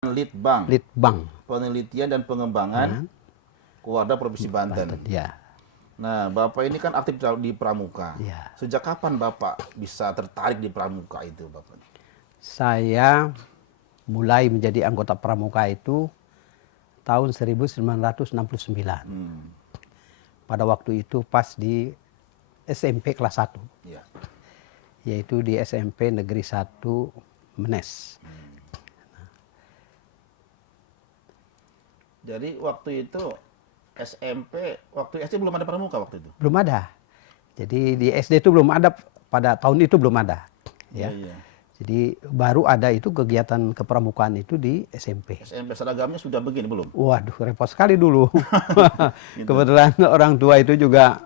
Litbang, Litbang. Penelitian dan Pengembangan Keluarga Provinsi Banten. Ya. Nah, Bapak ini kan aktif di Pramuka. Ya. Sejak kapan Bapak bisa tertarik di Pramuka itu, Bapak? Saya mulai menjadi anggota Pramuka itu tahun 1969. Pada waktu itu pas di SMP kelas 1. Ya. Yaitu di SMP Negeri 1 Menes. Jadi waktu itu SMP, waktu SD belum ada Pramuka waktu itu? Belum ada. Jadi di SD itu belum ada, pada tahun itu belum ada. Ya. Iya. Jadi baru ada itu kegiatan kepramukaan itu di SMP. SMP seragamnya sudah begini belum? Waduh, repot sekali dulu. Kebetulan orang tua itu juga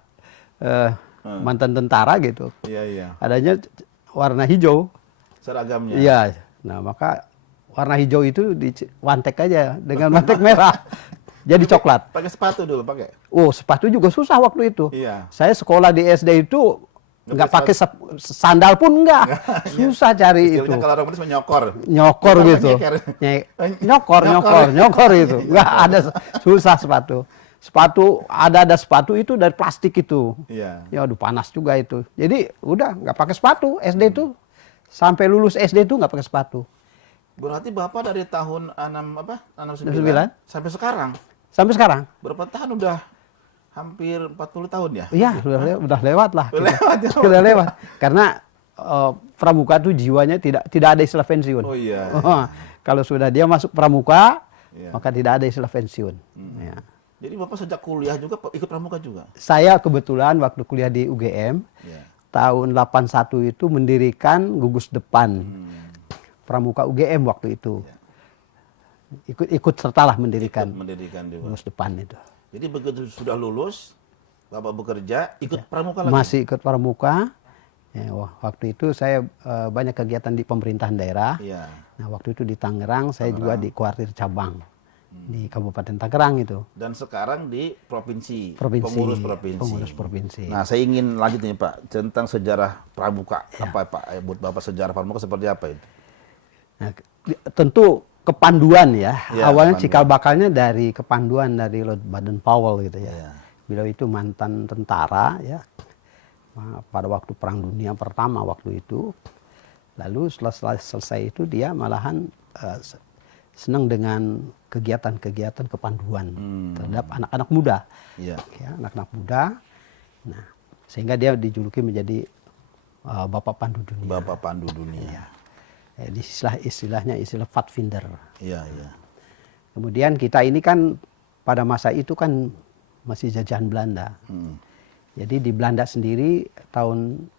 mantan tentara gitu. Iya, iya. Adanya warna hijau. Seragamnya? Iya. Nah, maka warna hijau itu diwantek aja dengan wantek merah. Jadi coklat. Pakai sepatu dulu, pakai? Oh, sepatu juga susah waktu itu. Iya. Saya sekolah di SD itu nggak pakai sandal pun enggak. Susah cari itu. Kalau orang Indonesia menyokor. Nyokor Bukan gitu. menyeker. Nyokor itu. Enggak ada, susah sepatu. Sepatu ada sepatu itu dari plastik itu. Iya. Ya aduh panas juga itu. Jadi udah nggak pakai sepatu SD itu. Sampai lulus SD itu nggak pakai sepatu. Berarti Bapak dari tahun 69 sampai sekarang? Sampai sekarang? Berapa tahun udah? Hampir 40 tahun ya? Iya, udah lewat lah. Udah lewat. Karena pramuka itu jiwanya tidak ada istilah pensiun. Oh iya. Kalau sudah dia masuk pramuka, Iya. maka tidak ada istilah pensiun. Ya. Jadi Bapak sejak kuliah juga ikut pramuka juga? Saya kebetulan waktu kuliah di UGM, tahun 81 itu mendirikan gugus depan pramuka UGM waktu itu. Ikut sertalah mendirikan juga. gugus depan itu. Jadi begitu sudah lulus, Bapak bekerja, ikut pramuka lagi? Masih ikut pramuka. Ya, waktu itu saya banyak kegiatan di pemerintahan daerah. Iya. Nah, waktu itu di Tangerang, saya juga di kuartir cabang di Kabupaten Tangerang itu. Dan sekarang di provinsi. Pengurus provinsi. Nah, saya ingin lanjut nih Pak tentang sejarah pramuka. Apa Pak? Buat Bapak sejarah pramuka seperti apa itu? Nah, tentu kepanduan ya. Awalnya kepanduan. cikal bakalnya dari kepanduan dari Lord Baden-Powell gitu ya. Iya. Beliau itu mantan tentara ya. Pada waktu Perang Dunia Pertama waktu itu. Lalu setelah selesai itu dia malahan senang dengan kegiatan-kegiatan kepanduan terhadap anak-anak muda. Iya. Ya, anak-anak muda. Nah, sehingga dia dijuluki menjadi Bapak Pandu Dunia. Bapak Pandu Dunia. Ya. Istilahnya istilah Phatfinder. Iya, iya. Kemudian kita ini kan pada masa itu kan masih jajahan Belanda. Jadi di Belanda sendiri tahun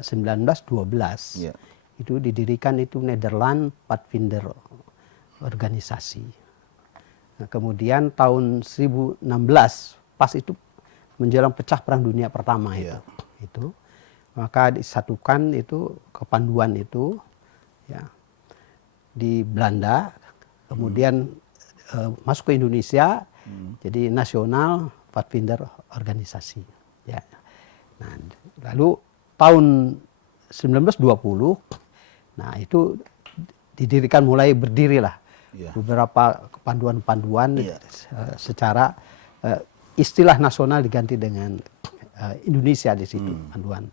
1912 Iya. itu didirikan itu Nederland Phatfinder organisasi. Nah, kemudian tahun 1016 pas itu menjelang pecah Perang Dunia Pertama itu maka disatukan itu kepanduan itu ya di Belanda, kemudian masuk ke Indonesia, jadi Nasional Phatfinder Organisasi. Ya. Nah, lalu tahun 1920, nah itu didirikan mulai berdirilah beberapa kepanduan-kepanduan secara istilah nasional diganti dengan Indonesia di situ panduan.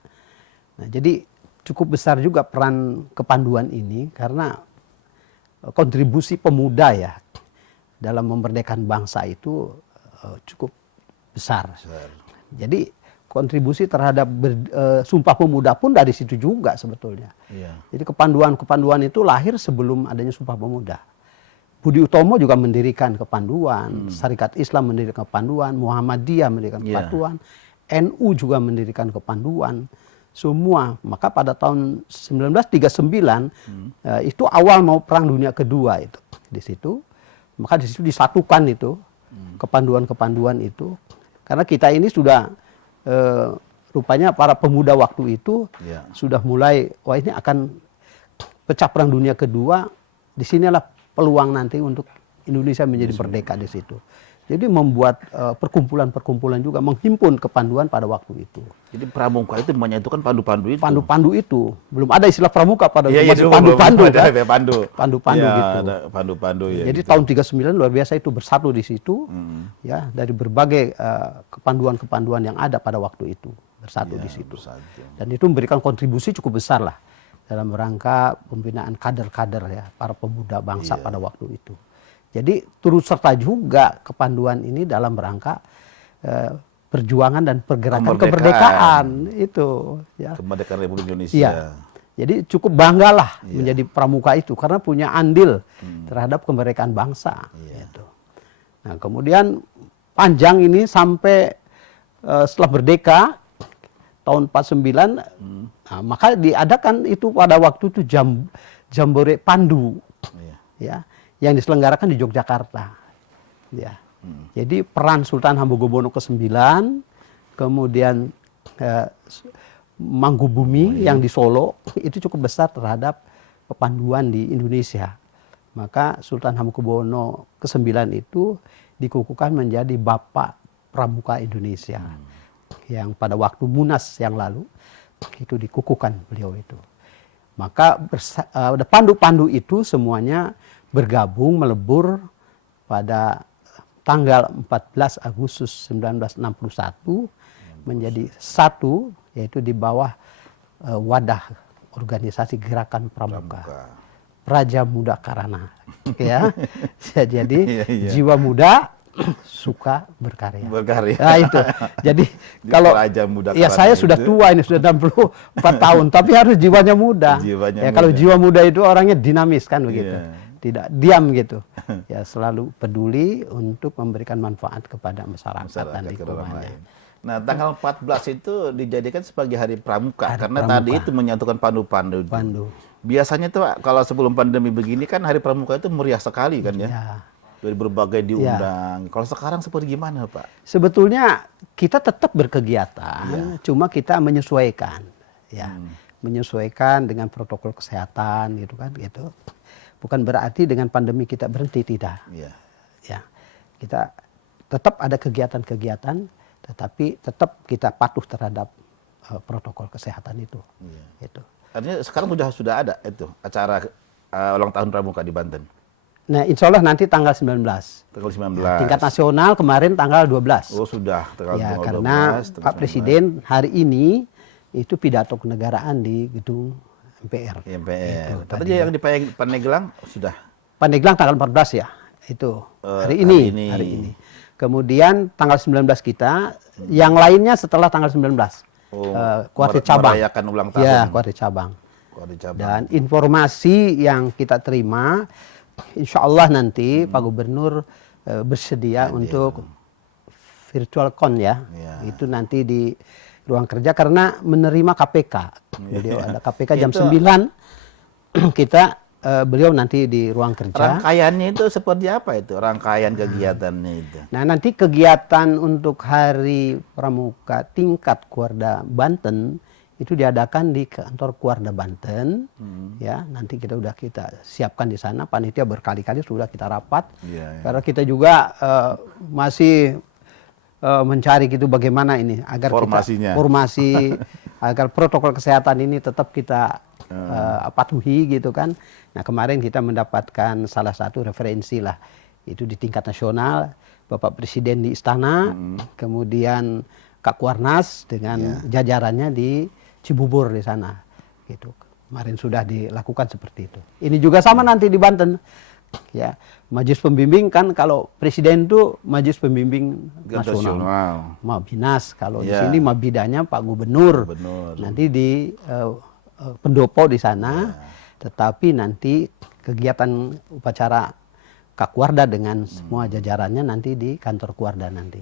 Nah, jadi cukup besar juga peran kepanduan ini karena kontribusi pemuda ya dalam memerdekakan bangsa itu cukup besar. Jadi kontribusi terhadap Sumpah Pemuda pun dari situ juga sebetulnya. Iya. Jadi kepanduan itu lahir sebelum adanya Sumpah Pemuda. Budi Utomo juga mendirikan kepanduan, Syarikat Islam mendirikan kepanduan, Muhammadiyah mendirikan kepanduan, NU juga mendirikan kepanduan. Semua, maka pada tahun 1939 itu awal mau Perang Dunia Kedua itu di situ, maka di situ disatukan itu kepanduan-kepanduan itu, karena kita ini sudah rupanya para pemuda waktu itu sudah mulai wah ini akan pecah Perang Dunia Kedua, disinilah peluang nanti untuk Indonesia menjadi merdeka di situ. Jadi membuat perkumpulan-perkumpulan juga, menghimpun kepanduan pada waktu itu. Jadi pramuka itu menyatukan pandu-pandu itu. Pandu-pandu itu. Belum ada istilah pramuka pada Iya, masih pandu-pandu kan. Pandu. Pandu-pandu Ya, gitu. ada pandu-pandu ya. Jadi gitu. tahun 39 luar biasa itu bersatu di situ. Ya, dari berbagai kepanduan-kepanduan yang ada pada waktu itu bersatu di situ. Dan itu memberikan kontribusi cukup besar lah dalam rangka pembinaan kader-kader ya, para pemuda bangsa pada waktu itu. Jadi turut serta juga kepanduan ini dalam rangka perjuangan dan pergerakan kemerdekaan itu. Ya. Kemerdekaan Republik Indonesia. Iya. Jadi cukup banggalah menjadi pramuka itu karena punya andil terhadap kemerdekaan bangsa. Gitu. Nah kemudian panjang ini sampai setelah merdeka tahun 49, nah, maka diadakan itu pada waktu itu Jambore Pandu. Ya, yang diselenggarakan di Yogyakarta. Ya. Jadi peran Sultan Hamengkubuwono ke-9, kemudian Mangkubumi yang di Solo itu cukup besar terhadap kepanduan di Indonesia. Maka Sultan Hamengkubuwono ke-9 itu dikukuhkan menjadi Bapak Pramuka Indonesia. Yang pada waktu Munas yang lalu itu dikukuhkan beliau itu. Maka pandu-pandu itu semuanya bergabung melebur pada tanggal 14 Agustus 1961 menjadi satu, yaitu di bawah wadah organisasi Gerakan Pramuka. Praja Muda Karana. Ya. Jadi jiwa muda suka berkarya. Nah, itu. Jadi kalau ya saya sudah tua ini, sudah 64 tahun, tapi harus jiwanya muda. Kalau jiwa muda itu orangnya dinamis kan begitu. Tidak diam gitu. Ya selalu peduli untuk memberikan manfaat kepada masyarakat dan lingkungannya. Nah, tanggal 14 itu dijadikan sebagai Hari Pramuka karena tadi itu menyatukan pandu-pandu. Biasanya tuh kalau sebelum pandemi begini kan Hari Pramuka itu meriah sekali kan ya. Dari berbagai diundang. Kalau sekarang seperti gimana, Pak? Sebetulnya kita tetap berkegiatan, cuma kita menyesuaikan, ya, menyesuaikan dengan protokol kesehatan, gitu kan, gitu. Bukan berarti dengan pandemi kita berhenti, tidak. Ya, kita tetap ada kegiatan-kegiatan, tetapi tetap kita patuh terhadap protokol kesehatan itu. Itu. Artinya sekarang sudah ada itu acara ulang tahun Pramuka di Banten. Nah, insya Allah nanti tanggal 19. Tanggal 19. Nah, tingkat nasional kemarin tanggal 12. Oh, sudah. Tanggal ya, 12, karena Pak Presiden hari ini itu pidato kenegaraan di gedung MPR. MPR. Tadi yang di Pandeglang sudah? Pandeglang tanggal 14 ya. Itu hari ini. Kemudian tanggal 19 kita, yang lainnya setelah tanggal 19. Kuartir cabang. Merayakan ulang tahun. Ya, kuartir cabang. Dan informasi yang kita terima, insya Allah nanti Pak Gubernur bersedia untuk virtual con ya. Itu nanti di ruang kerja karena menerima KPK. Jadi ada KPK jam 9, kita beliau nanti di ruang kerja. Rangkaiannya itu seperti apa itu? Rangkaian kegiatannya itu? Nah, nanti kegiatan untuk Hari Pramuka tingkat Kuarda Banten itu diadakan di kantor Kuarda Banten. Ya, nanti kita siapkan di sana. Panitia berkali-kali sudah kita rapat. Karena kita juga masih mencari gitu bagaimana ini agar formasi agar protokol kesehatan ini tetap kita patuhi gitu kan. Nah, kemarin kita mendapatkan salah satu referensi lah, itu di tingkat nasional, Bapak Presiden di istana, kemudian Kak Kuarnas dengan jajarannya di Cibubur di sana, gitu. Kemarin sudah dilakukan seperti itu. Ini juga sama nanti di Banten, ya. Majelis pembimbing kan kalau presiden itu majelis pembimbing nasional, Mabinas. Kalau di sini Mabidanya Pak Gubernur. Nanti di pendopo di sana. Tetapi nanti kegiatan upacara Kak Kuarda dengan semua jajarannya nanti di kantor Kuarda nanti.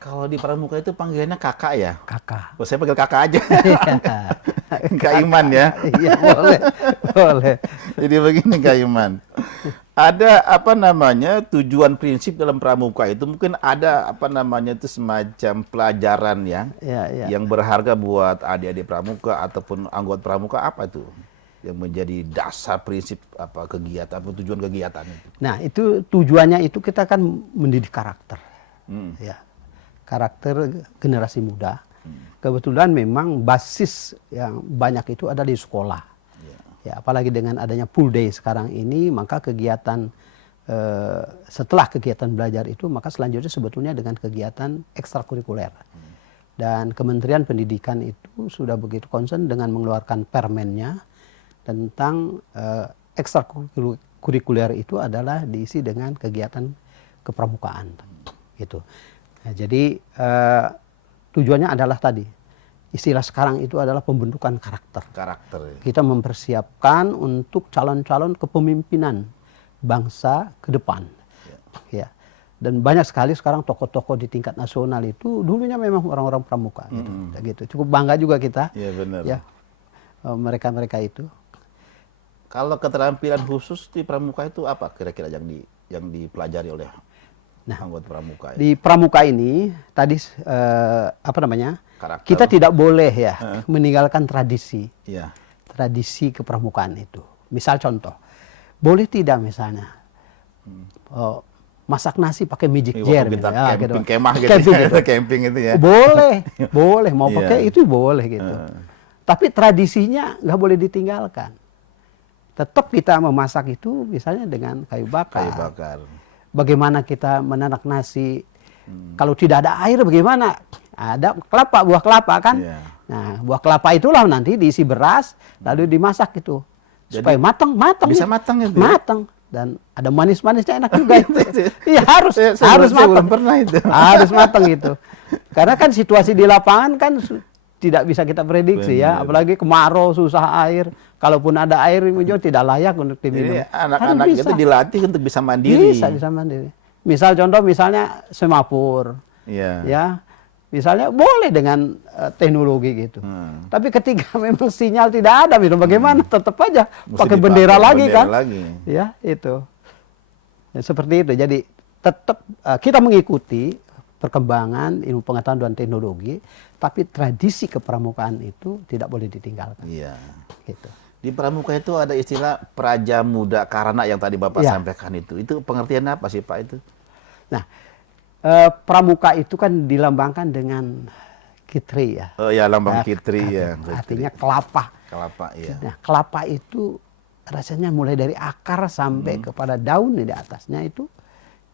Kalau di Pramuka itu panggilannya kakak ya? Kakak. Oh, saya panggil kakak aja. Kak Iman ya? Iya, boleh. Jadi begini Kak Iman. Ada tujuan prinsip dalam Pramuka itu mungkin ada itu semacam pelajaran yang berharga buat adik-adik Pramuka ataupun anggota Pramuka, apa itu? Yang menjadi dasar prinsip kegiatan atau tujuan kegiatan itu. Nah, itu tujuannya itu kita kan mendidik karakter. ya, karakter generasi muda. Kebetulan memang basis yang banyak itu ada di sekolah. Ya, apalagi dengan adanya full day sekarang ini, maka kegiatan setelah kegiatan belajar itu, maka selanjutnya sebetulnya dengan kegiatan ekstrakurikuler. Dan Kementerian Pendidikan itu sudah begitu concern dengan mengeluarkan permennya tentang ekstrakurikuler itu adalah diisi dengan kegiatan kepramukaan, gitu. Nah, jadi tujuannya adalah tadi, istilah sekarang itu adalah pembentukan karakter. Kita mempersiapkan untuk calon-calon kepemimpinan bangsa ke depan. Ya. Dan banyak sekali sekarang tokoh-tokoh di tingkat nasional itu dulunya memang orang-orang pramuka. Gitu. Cukup bangga juga kita. Iya, benar. Ya, mereka-mereka itu. Kalau keterampilan khusus di pramuka itu apa kira-kira yang dipelajari oleh anggota pramuka? Di pramuka ini tadi karakter. Kita tidak boleh ya meninggalkan tradisi. Tradisi kepramukaan itu. Misal contoh, boleh tidak misalnya masak nasi pakai magic jar, camping kemah gitu, camping itu ya. Boleh mau pakai itu boleh gitu. Tapi tradisinya nggak boleh ditinggalkan. Tetap kita memasak itu misalnya dengan kayu bakar. Bagaimana kita menanak nasi? Kalau tidak ada air bagaimana? Ada kelapa, buah kelapa kan? Nah, buah kelapa itulah nanti diisi beras lalu dimasak itu. Supaya matang. Bisa matang itu. Matang. Dan ada manis-manisnya enak juga itu. Iya harus matang. Pernah itu. Harus matang itu. Karena kan situasi di lapangan kan tidak bisa kita prediksi ya, apalagi kemarau, susah air. Kalaupun ada air juga tidak layak untuk diminum. Jadi anak-anak itu dilatih untuk bisa mandiri. Bisa mandiri. Misal contoh misalnya semapur. Ya. Misalnya boleh dengan teknologi gitu. Tapi ketika memang sinyal tidak ada, bagaimana? Tetap aja pakai bendera lagi kan? Ya, itu. Ya, seperti itu. Jadi tetap kita mengikuti perkembangan ilmu pengetahuan dan teknologi, tapi tradisi kepramukaan itu tidak boleh ditinggalkan. Gitu. Di pramuka itu ada istilah praja muda karana yang tadi Bapak sampaikan itu. Itu pengertian apa sih Pak itu? Nah, pramuka itu kan dilambangkan dengan kitri ya. Oh ya, lambang kitri ya. Artinya kelapa. Kelapa ya. Nah, kelapa itu rasanya mulai dari akar sampai kepada daun di atasnya itu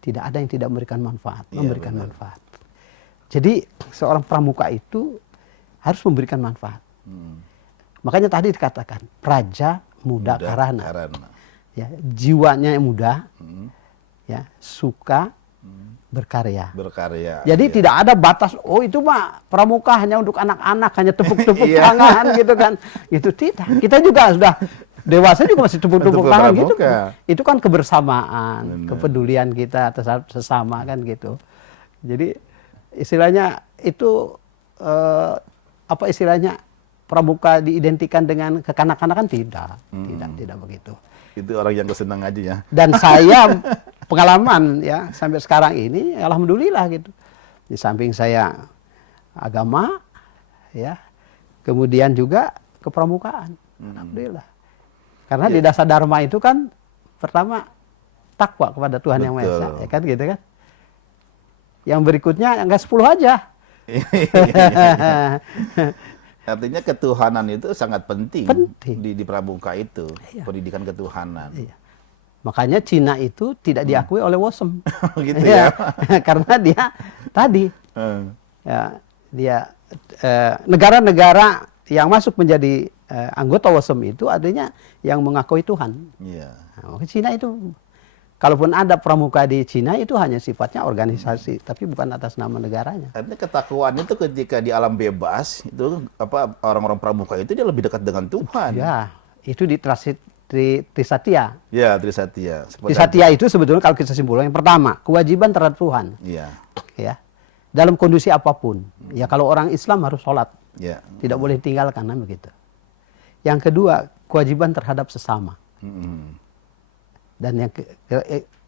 tidak ada yang tidak memberikan manfaat, manfaat. Jadi seorang pramuka itu harus memberikan manfaat. Makanya tadi dikatakan praja muda karana. Ya, jiwanya yang muda, ya, suka berkarya. Jadi tidak ada batas. Oh itu mah pramuka hanya untuk anak-anak, hanya tepuk-tepuk tangan gitu kan? Itu tidak. Kita juga sudah dewasa juga masih tepuk-tepuk tangan gitu. Itu kan kebersamaan, kepedulian kita terhadap sesama kan gitu. Jadi istilahnya itu apa istilahnya? Pramuka diidentikan dengan kekanak-kanakan tidak begitu. Itu orang yang kesenang aja ya. Dan saya pengalaman ya sampai sekarang ini, alhamdulillah gitu. Di samping saya agama, ya, kemudian juga kepramukaan, alhamdulillah. Karena di dasar dharma itu kan pertama takwa kepada Tuhan Yang Maha Esa, ya kan gitu kan. Yang berikutnya enggak 10 aja. Artinya ketuhanan itu sangat penting. Di pramuka itu, pendidikan ketuhanan. Makanya Cina itu tidak diakui oleh Wosem. Gitu ya. Karena dia tadi dia negara-negara yang masuk menjadi anggota Wosem itu adanya yang mengakui Tuhan. Nah, Cina itu kalaupun ada pramuka di Cina itu hanya sifatnya organisasi, tapi bukan atas nama negaranya. Artinya ketakwaan itu ketika di alam bebas itu orang-orang pramuka itu dia lebih dekat dengan Tuhan. Ya, itu di Trisatya. Ya, Trisatya. Trisatya itu sebetulnya kalau kita simpulkan yang pertama, kewajiban terhadap Tuhan. Ya. Dalam kondisi apapun. Ya kalau orang Islam harus sholat. Tidak boleh tinggalkan begitu. Yang kedua, kewajiban terhadap sesama. Dan yang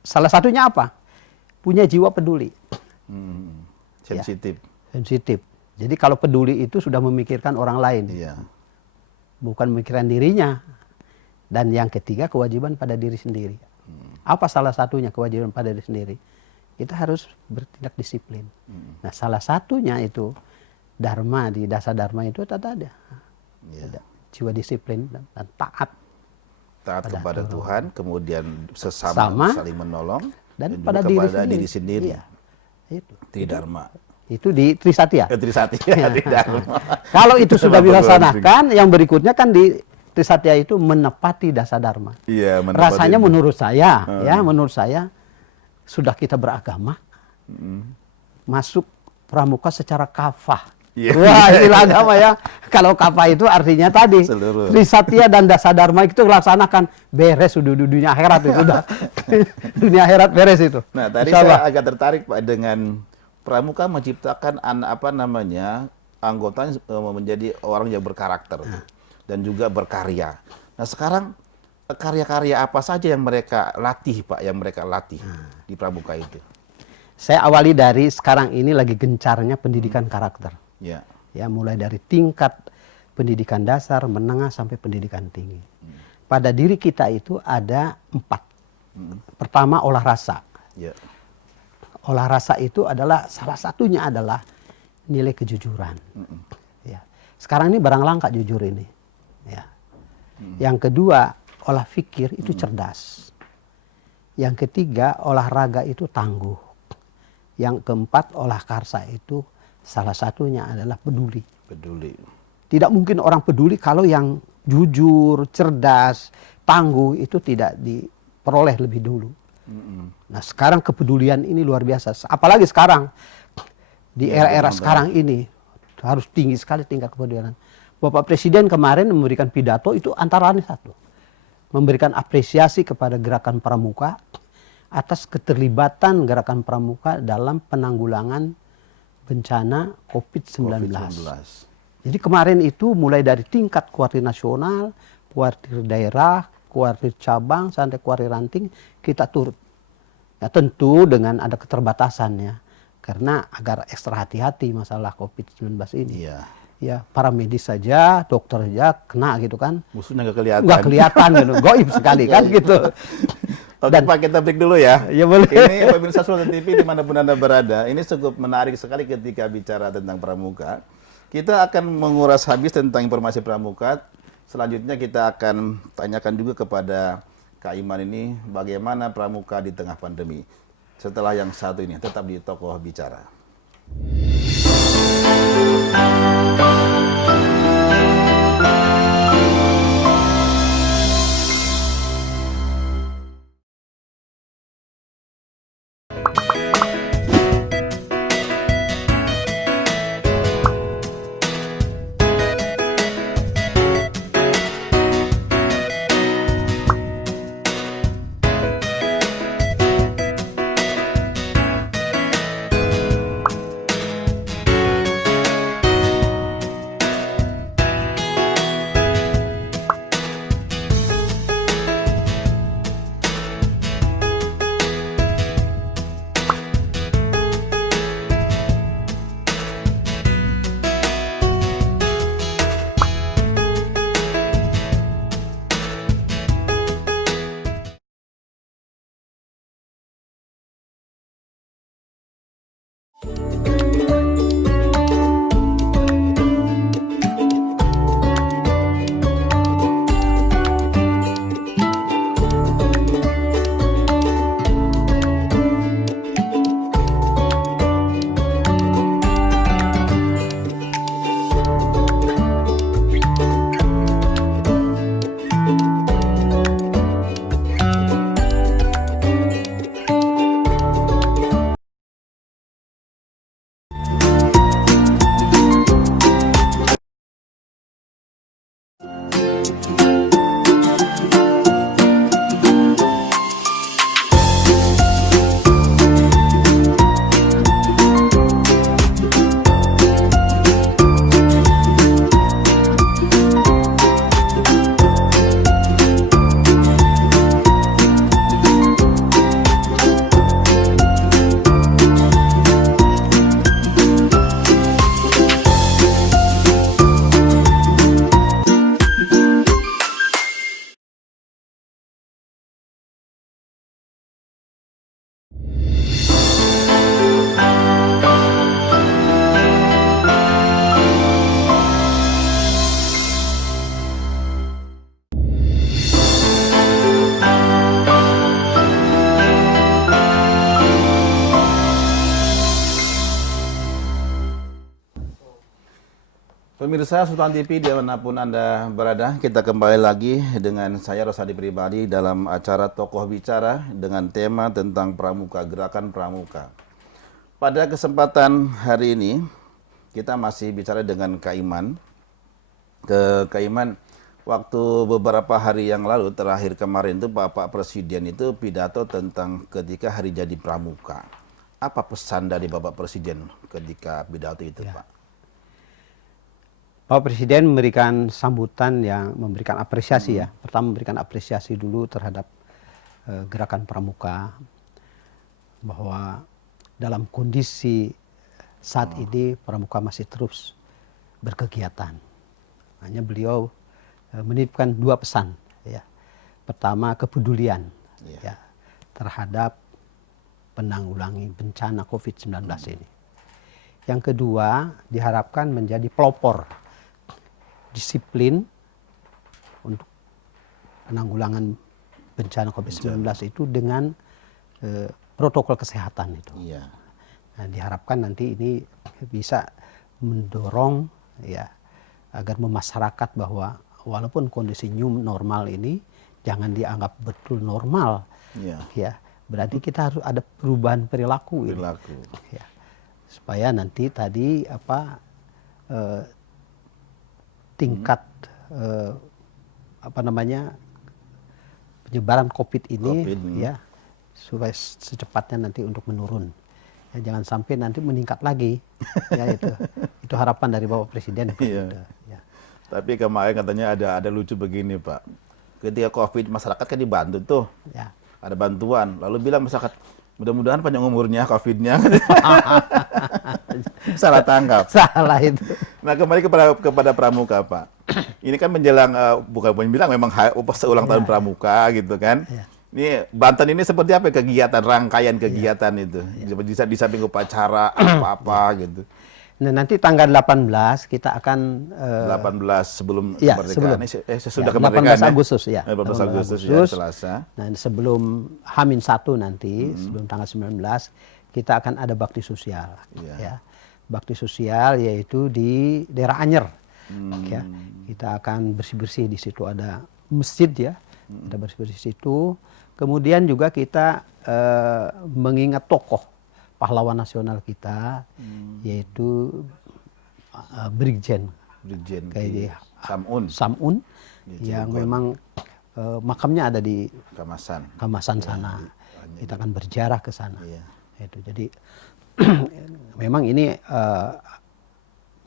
salah satunya apa? Punya jiwa peduli. Sensitif. Sensitif. Jadi kalau peduli itu sudah memikirkan orang lain. Bukan memikirkan dirinya. Dan yang ketiga kewajiban pada diri sendiri. Apa salah satunya kewajiban pada diri sendiri? kita harus bertindak disiplin. Nah, salah satunya itu dharma, di dasar dharma itu ada jiwa disiplin dan taat kepada Tuhan, kemudian sesama saling menolong, dan pada diri sendiri. Iya, itu. Tridharma. Itu di Trisatya. Trisatya, Tridharma. Kalau itu sudah dilaksanakan, yang berikutnya kan di Trisatya itu menepati dasar dharma. Iya, rasanya menurut saya, menurut saya sudah kita beragama, masuk pramuka secara kafah. Wah, istilah agama ya. Kalau kafah itu artinya tadi Trisatya dan dasar dharma itu laksanakan, beres sudah dunia akhirat itu udah. Dunia akhirat beres itu. Nah, tadi saya agak tertarik Pak dengan pramuka menciptakan anggotanya menjadi orang yang berkarakter dan juga berkarya. Nah, sekarang karya-karya apa saja yang mereka latih Pak, di pramuka itu? Saya awali dari sekarang ini lagi gencarnya pendidikan karakter. Ya, mulai dari tingkat pendidikan dasar, menengah sampai pendidikan tinggi. Pada diri kita itu ada 4. Pertama, olah rasa. Olah rasa itu adalah salah satunya adalah nilai kejujuran. Ya. Sekarang ini barang langka jujur ini. Ya. Yang kedua, olah pikir itu cerdas. Yang ketiga, olahraga itu tangguh. Yang keempat, olah karsa itu salah satunya adalah peduli. Tidak mungkin orang peduli kalau yang jujur, cerdas, tangguh itu tidak diperoleh lebih dulu. Nah, sekarang kepedulian ini luar biasa. Apalagi sekarang, di era-era sekarang ini, harus tinggi sekali tingkat kepedulian. Bapak Presiden kemarin memberikan pidato itu antara lain satu. Memberikan apresiasi kepada gerakan pramuka atas keterlibatan gerakan pramuka dalam penanggulangan bencana COVID-19. Jadi kemarin itu mulai dari tingkat kuartir nasional, kuartir daerah, kuartir cabang, sampai kuartir ranting, kita turut. Ya, tentu dengan ada keterbatasannya, karena agar ekstra hati-hati masalah COVID-19 ini. Ya, para medis saja, dokter saja kena gitu kan. Musuhnya nggak kelihatan. Nggak kelihatan gitu, goib sekali kan gitu. Oke Pak, kita break dulu ya. Ya boleh. Ini pemirsa Sultan TV dimanapun Anda berada, ini cukup menarik sekali ketika bicara tentang pramuka. Kita akan menguras habis tentang informasi pramuka. Selanjutnya kita akan tanyakan juga kepada Kak Iman ini bagaimana pramuka di tengah pandemi. Setelah yang satu ini, tetap di Tokoh Bicara. Pemirsa Sultan TV dimanapun Anda berada, kita kembali lagi dengan saya Rosadi Pribadi dalam acara Tokoh Bicara dengan tema tentang Pramuka, Gerakan Pramuka. Pada kesempatan hari ini, kita masih bicara dengan Kak Iman. Kak Iman, waktu beberapa hari yang lalu, terakhir kemarin itu Bapak Presiden itu pidato tentang ketika hari jadi Pramuka. Apa pesan dari Bapak Presiden ketika pidato itu, Pak? Bapak Presiden memberikan sambutan yang memberikan apresiasi ya. Pertama memberikan apresiasi dulu terhadap gerakan Pramuka, bahwa dalam kondisi saat ini Pramuka masih terus berkegiatan. Hanya beliau menitipkan dua pesan ya. Pertama kepedulian ya, terhadap penanggulangi bencana COVID-19 ini. Yang kedua diharapkan menjadi pelopor disiplin untuk penanggulangan bencana COVID-19 itu dengan protokol kesehatan itu. Iya. Nah, diharapkan nanti ini bisa mendorong ya agar masyarakat bahwa walaupun kondisi new normal ini jangan dianggap betul normal. Iya. Ya, berarti kita harus ada perubahan perilaku. Ya. Supaya nanti tadi tingkat penyebaran COVID ini ya supaya secepatnya nanti untuk menurun. Ya, jangan sampai nanti meningkat lagi. Ya, itu harapan dari Bapak Presiden. Iya. Ya. Tapi kemarin katanya ada lucu begini, Pak. Ketika COVID masyarakat kan dibantu tuh. Ya. Ada bantuan. Lalu bilang masyarakat, mudah-mudahan panjang umurnya COVID-nya. Salah tangkap. Salah itu. Nah, kembali kepada Pramuka, Pak. Ini kan menjelang bukan bilang memang ulang tahun Pramuka gitu kan. Ya. Ini Banten ini seperti apa kegiatan, rangkaian kegiatan itu? Di samping upacara apa-apa gitu. Nah, nanti tanggal 18 kita akan 18 sebelum kemerdekaan. Sesudah 18 kemerdekaan Agustus ya. 18 Agustus ya, Selasa. Nah, sebelum H-1 nanti, sebelum tanggal 19 kita akan ada bakti sosial ya. Bakti sosial yaitu di daerah Anyer. Ya. Kita akan bersih-bersih di situ, ada masjid ya. Kita bersih-bersih di situ. Kemudian juga kita mengingat tokoh pahlawan nasional kita, yaitu Brigjen Samun yang memang makamnya ada di Kamasan sana. Kita akan berziarah ke sana. Itu jadi memang ini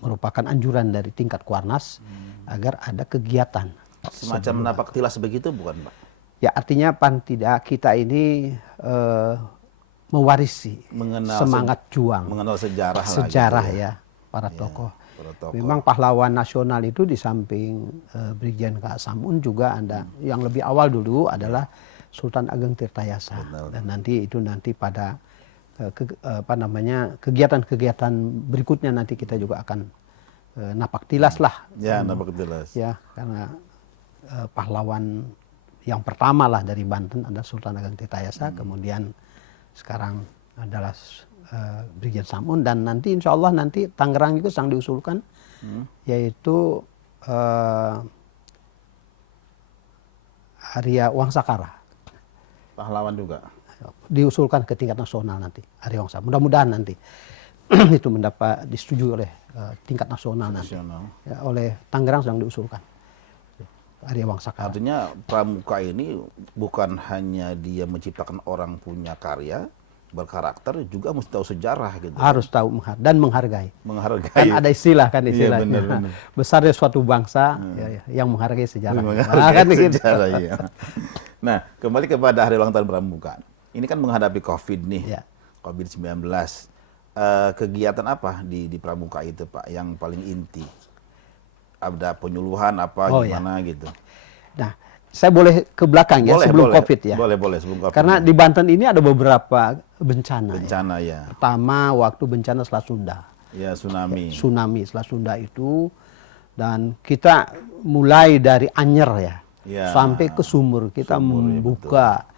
merupakan anjuran dari tingkat Kuarnas agar ada kegiatan semacam napak tilas begitu, bukan, Pak? Ya, artinya tidak kita ini mewarisi semangat juang, mengenal sejarah lagi, ya para tokoh. Memang pahlawan nasional itu di samping Brigjen Kak Samun juga ada yang lebih awal dulu adalah Sultan Ageng Tirtayasa. Dan nanti pada kegiatan-kegiatan berikutnya nanti kita juga akan napak tilas lah. Ya, napak tilas. Ya, karena pahlawan yang pertama lah dari Banten ada Sultan Ageng Tirtayasa, kemudian sekarang adalah Brigjen Samun, dan nanti insya Allah nanti Tangerang juga sedang diusulkan, yaitu Arya Wangsakara. Pahlawan juga. Diusulkan ke tingkat nasional nanti, Arya Wangsa. Mudah-mudahan nanti itu mendapat disetujui oleh tingkat nasional nanti. Ya, oleh Tangerang sedang diusulkan. Arya Wangsakara. Artinya Pramuka ini bukan hanya dia menciptakan orang punya karya, berkarakter, juga mesti tahu sejarah gitu. Harus tahu dan menghargai. Menghargai. Kan ada istilahnya. Iya, benar. Besarnya suatu bangsa yang menghargai sejarah. Iya. Nah, kembali kepada hari ulang tahun Pramuka. Ini kan menghadapi COVID nih, COVID-19. Kegiatan apa di Pramuka itu, Pak, yang paling inti? Ada penyuluhan gimana gitu? Nah, saya boleh ke belakang ya, sebelum COVID ya. Boleh sebelum COVID. Karena di Banten ini ada beberapa bencana. Ya. Pertama waktu bencana Selat Sunda. Ya, tsunami. Tsunami Selat Sunda itu, dan kita mulai dari Anyer ya, sampai ke Sumur. Kita membuka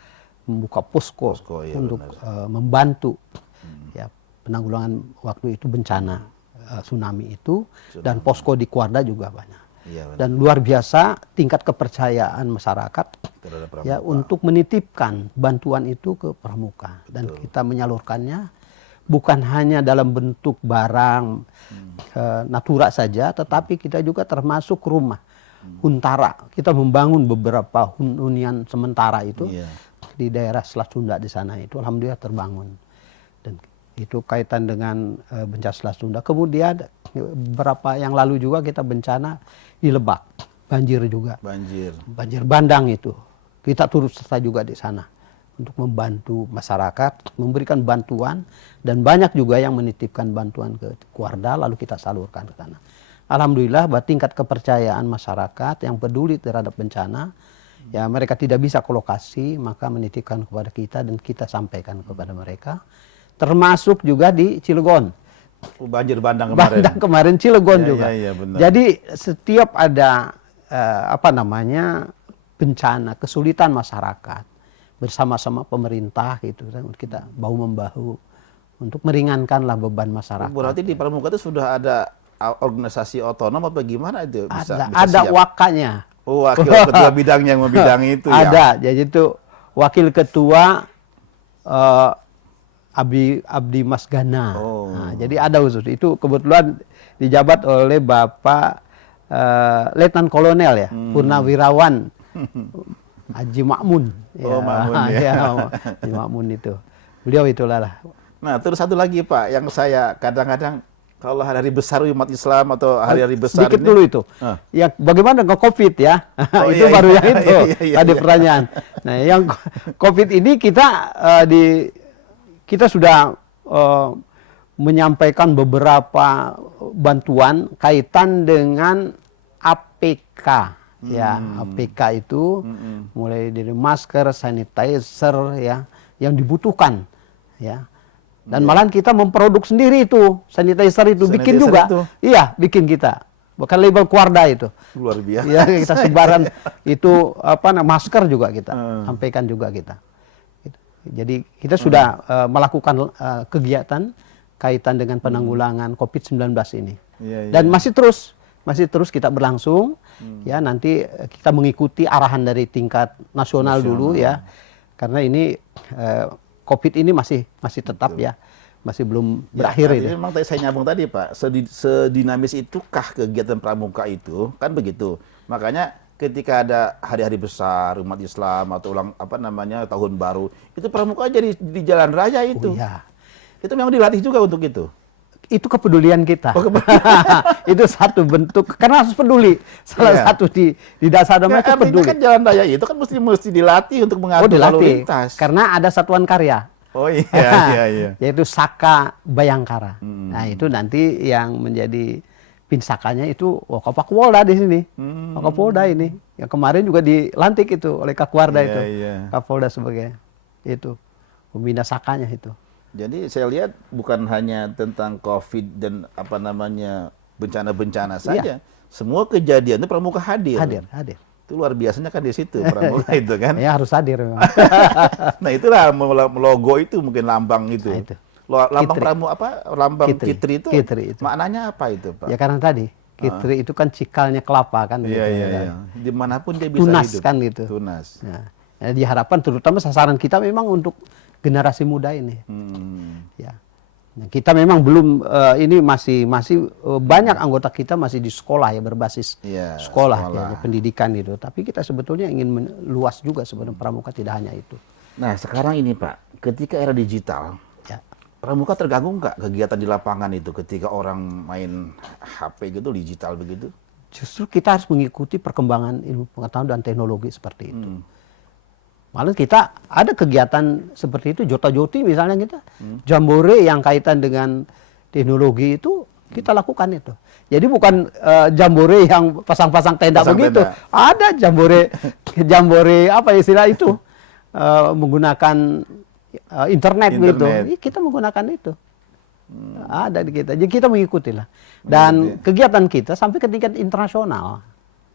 posko untuk membantu ya penanggulangan waktu itu bencana tsunami itu, dan posko di Kuarda juga banyak. Iya, dan luar biasa tingkat kepercayaan masyarakat ya untuk menitipkan bantuan itu ke Pramuka. Dan kita menyalurkannya bukan hanya dalam bentuk barang natura saja, tetapi kita juga termasuk rumah huntara. Kita membangun beberapa hunian sementara itu di daerah Selat Sunda di sana itu, alhamdulillah terbangun. Dan itu kaitan dengan bencana Selat Sunda. Kemudian beberapa yang lalu juga kita bencana di Lebak, banjir juga. Banjir bandang itu. Kita turut serta juga di sana untuk membantu masyarakat, memberikan bantuan, dan banyak juga yang menitipkan bantuan ke Kuarda lalu kita salurkan ke sana. Alhamdulillah bahwa tingkat kepercayaan masyarakat yang peduli terhadap bencana, ya mereka tidak bisa ke lokasi, maka menitipkan kepada kita dan kita sampaikan kepada mereka. Termasuk juga di Cilegon. Banjir bandang kemarin. Bandang kemarin, Cilegon juga. Benar. Jadi setiap ada bencana, kesulitan masyarakat, bersama-sama pemerintah gitu, kita bahu-membahu untuk meringankanlah beban masyarakat. Berarti di Pramuka itu sudah ada organisasi otonom apa gimana itu? Ada wakanya. Oh, wakil ketua bidangnya yang membidangi itu ya? Ada, jadi itu wakil ketua Abdi Mas Gana. Nah, jadi ada khusus itu kebetulan dijabat oleh Bapak Letnan Kolonel ya, Purnawirawan Haji Makmun. Oh, Makmun ya. Haji Makmun itu. Beliau itulah lah. Nah, terus satu lagi Pak, yang saya kadang-kadang kalau hari besar umat Islam atau hari-hari besar sedikit dulu itu. Yang bagaimana dengan COVID ya? Itu baru yang itu. Tadi pertanyaan. Nah, yang COVID ini kita sudah menyampaikan beberapa bantuan kaitan dengan APK ya. APK itu mulai dari masker, sanitizer ya yang dibutuhkan ya. Dan malahan kita memproduk sendiri itu sanitizer itu, bikin juga. Iya, bikin kita. Bukan label Kuarda itu. Luar biasa. Ya, kita sebaran itu masker juga kita sampaikan juga kita. Jadi kita sudah melakukan kegiatan kaitan dengan penanggulangan COVID-19 ini. Dan masih terus kita berlangsung. Ya, nanti kita mengikuti arahan dari tingkat nasional dulu ya. Karena ini COVID ini masih tetap ya, masih belum berakhir ini. Memang tadi saya nyambung tadi Pak, sedinamis itukah kegiatan Pramuka itu, kan begitu. Makanya ketika ada hari-hari besar umat Islam atau tahun baru, itu Pramuka jadi di jalan raya itu. Oh, iya. Itu memang dilatih juga untuk itu. Itu kepedulian kita. Itu satu bentuk, karena harus peduli. Salah satu di dasar nama itu peduli. Kan jalan raya itu kan mesti dilatih untuk mengatur lalu lintas. Karena ada satuan karya. Oh iya. Yaitu Saka Bayangkara. Nah, itu nanti yang menjadi pinsakanya itu Kapolda di sini. Kapolda ini. Yang kemarin juga dilantik itu oleh Kakuarda itu. Kapolda sebagai itu pembina Sakanya itu. Jadi saya lihat bukan hanya tentang COVID dan bencana-bencana saja. Semua kejadian itu Pramuka hadir. Hadir. Itu luar biasanya kan di situ Pramuka itu kan. Ya harus hadir memang. Nah, itulah logo itu mungkin lambang itu. Nah, itu. Lambang lambang Kitri itu maknanya apa itu, Pak? Ya karena tadi Kitri itu kan cikalnya kelapa kan. Iya. Dimanapun dia bisa tunas hidup. Kan gitu. Tunas. Nah, diharapkan terutama sasaran kita memang untuk generasi muda ini. Ya. Nah, kita memang belum ini masih banyak anggota kita masih di sekolah ya, berbasis sekolah. Ya, pendidikan itu. Tapi kita sebetulnya ingin meluas juga sebenarnya Pramuka, tidak hanya itu. Nah, sekarang ini Pak, ketika era digital, Pramuka terganggu nggak kegiatan di lapangan itu ketika orang main HP gitu, digital begitu? Justru kita harus mengikuti perkembangan ilmu pengetahuan dan teknologi seperti itu. Malah kita ada kegiatan seperti itu, Jota-Joti misalnya kita, Jambore yang kaitan dengan teknologi itu kita lakukan itu. Jadi bukan Jambore yang pasang-pasang tenda begitu. Ada Jambore apa istilah itu, menggunakan internet gitu. Kita menggunakan itu. Ada di kita. Jadi kita mengikuti lah. Dan kegiatan kita sampai ke tingkat internasional.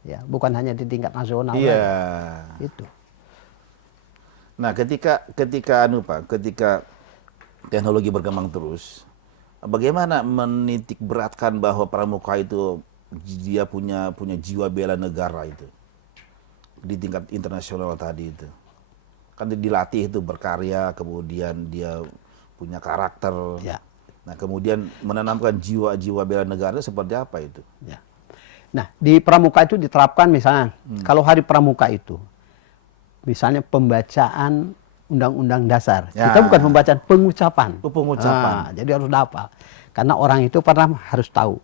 Ya, bukan hanya di tingkat nasional. Itu. Nah, ketika teknologi berkembang terus, bagaimana menitik beratkan bahwa pramuka itu dia punya jiwa bela negara itu di tingkat internasional tadi itu? Kan dilatih itu berkarya, kemudian dia punya karakter. Ya. Nah, kemudian menanamkan jiwa-jiwa bela negara seperti apa itu? Ya. Nah, di pramuka itu diterapkan misalnya, kalau hari pramuka itu, misalnya pembacaan Undang-Undang Dasar. Ya. Kita bukan pembacaan, pengucapan. Pengucapan. Nah, jadi harus hafal. Karena orang itu harus tahu,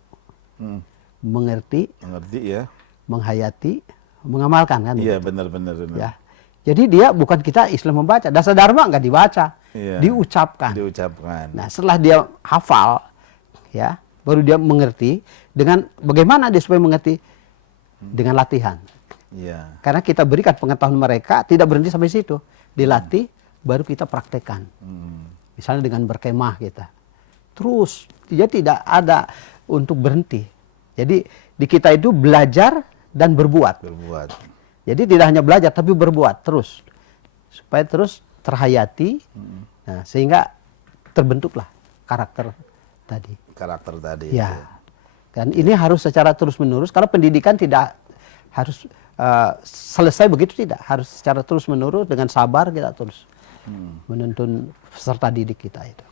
mengerti, ya, menghayati, mengamalkan kan. Iya, gitu. benar. Ya. Jadi dia bukan kita Islam membaca. Dasar Dharma nggak dibaca, diucapkan. Nah, setelah dia hafal, ya, baru dia mengerti. Dengan bagaimana dia supaya mengerti? Dengan latihan. Iya. Karena kita berikan pengetahuan mereka tidak berhenti sampai situ. Dilatih, baru kita praktekkan. Misalnya dengan berkemah kita. Terus, dia tidak ada untuk berhenti. Jadi di kita itu belajar dan berbuat. Jadi tidak hanya belajar, tapi berbuat terus. Supaya terus terhayati, nah, sehingga terbentuklah karakter tadi. Ya. Dan ini harus secara terus-menerus, karena pendidikan tidak harus selesai begitu, tidak. Harus secara terus-menerus, dengan sabar kita terus menuntun peserta didik kita itu.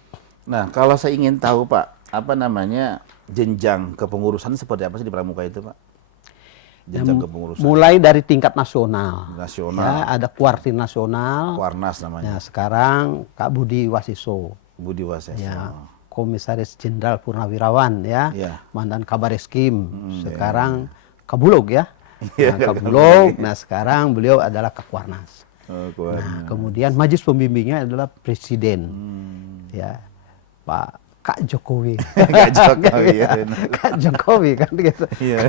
Nah, kalau saya ingin tahu, Pak, jenjang kepengurusan seperti apa sih di pramuka itu, Pak? Jenjang kepengurusan. Mulai dari tingkat nasional. Ya, ada Kuartir Nasional. Kuarnas namanya. Ya, sekarang Kak Budi Wasiso. Ya, Komisaris Jenderal Purnawirawan, ya. Mantan Kabareskrim. Sekarang Kabulog, ya. Kabulog. Nah, sekarang beliau adalah Kak Kuarnas. Nah, kemudian majelis pembimbingnya adalah Presiden. Ya, Pak Kak Jokowi. Kak Jokowi kan gitu. Iya.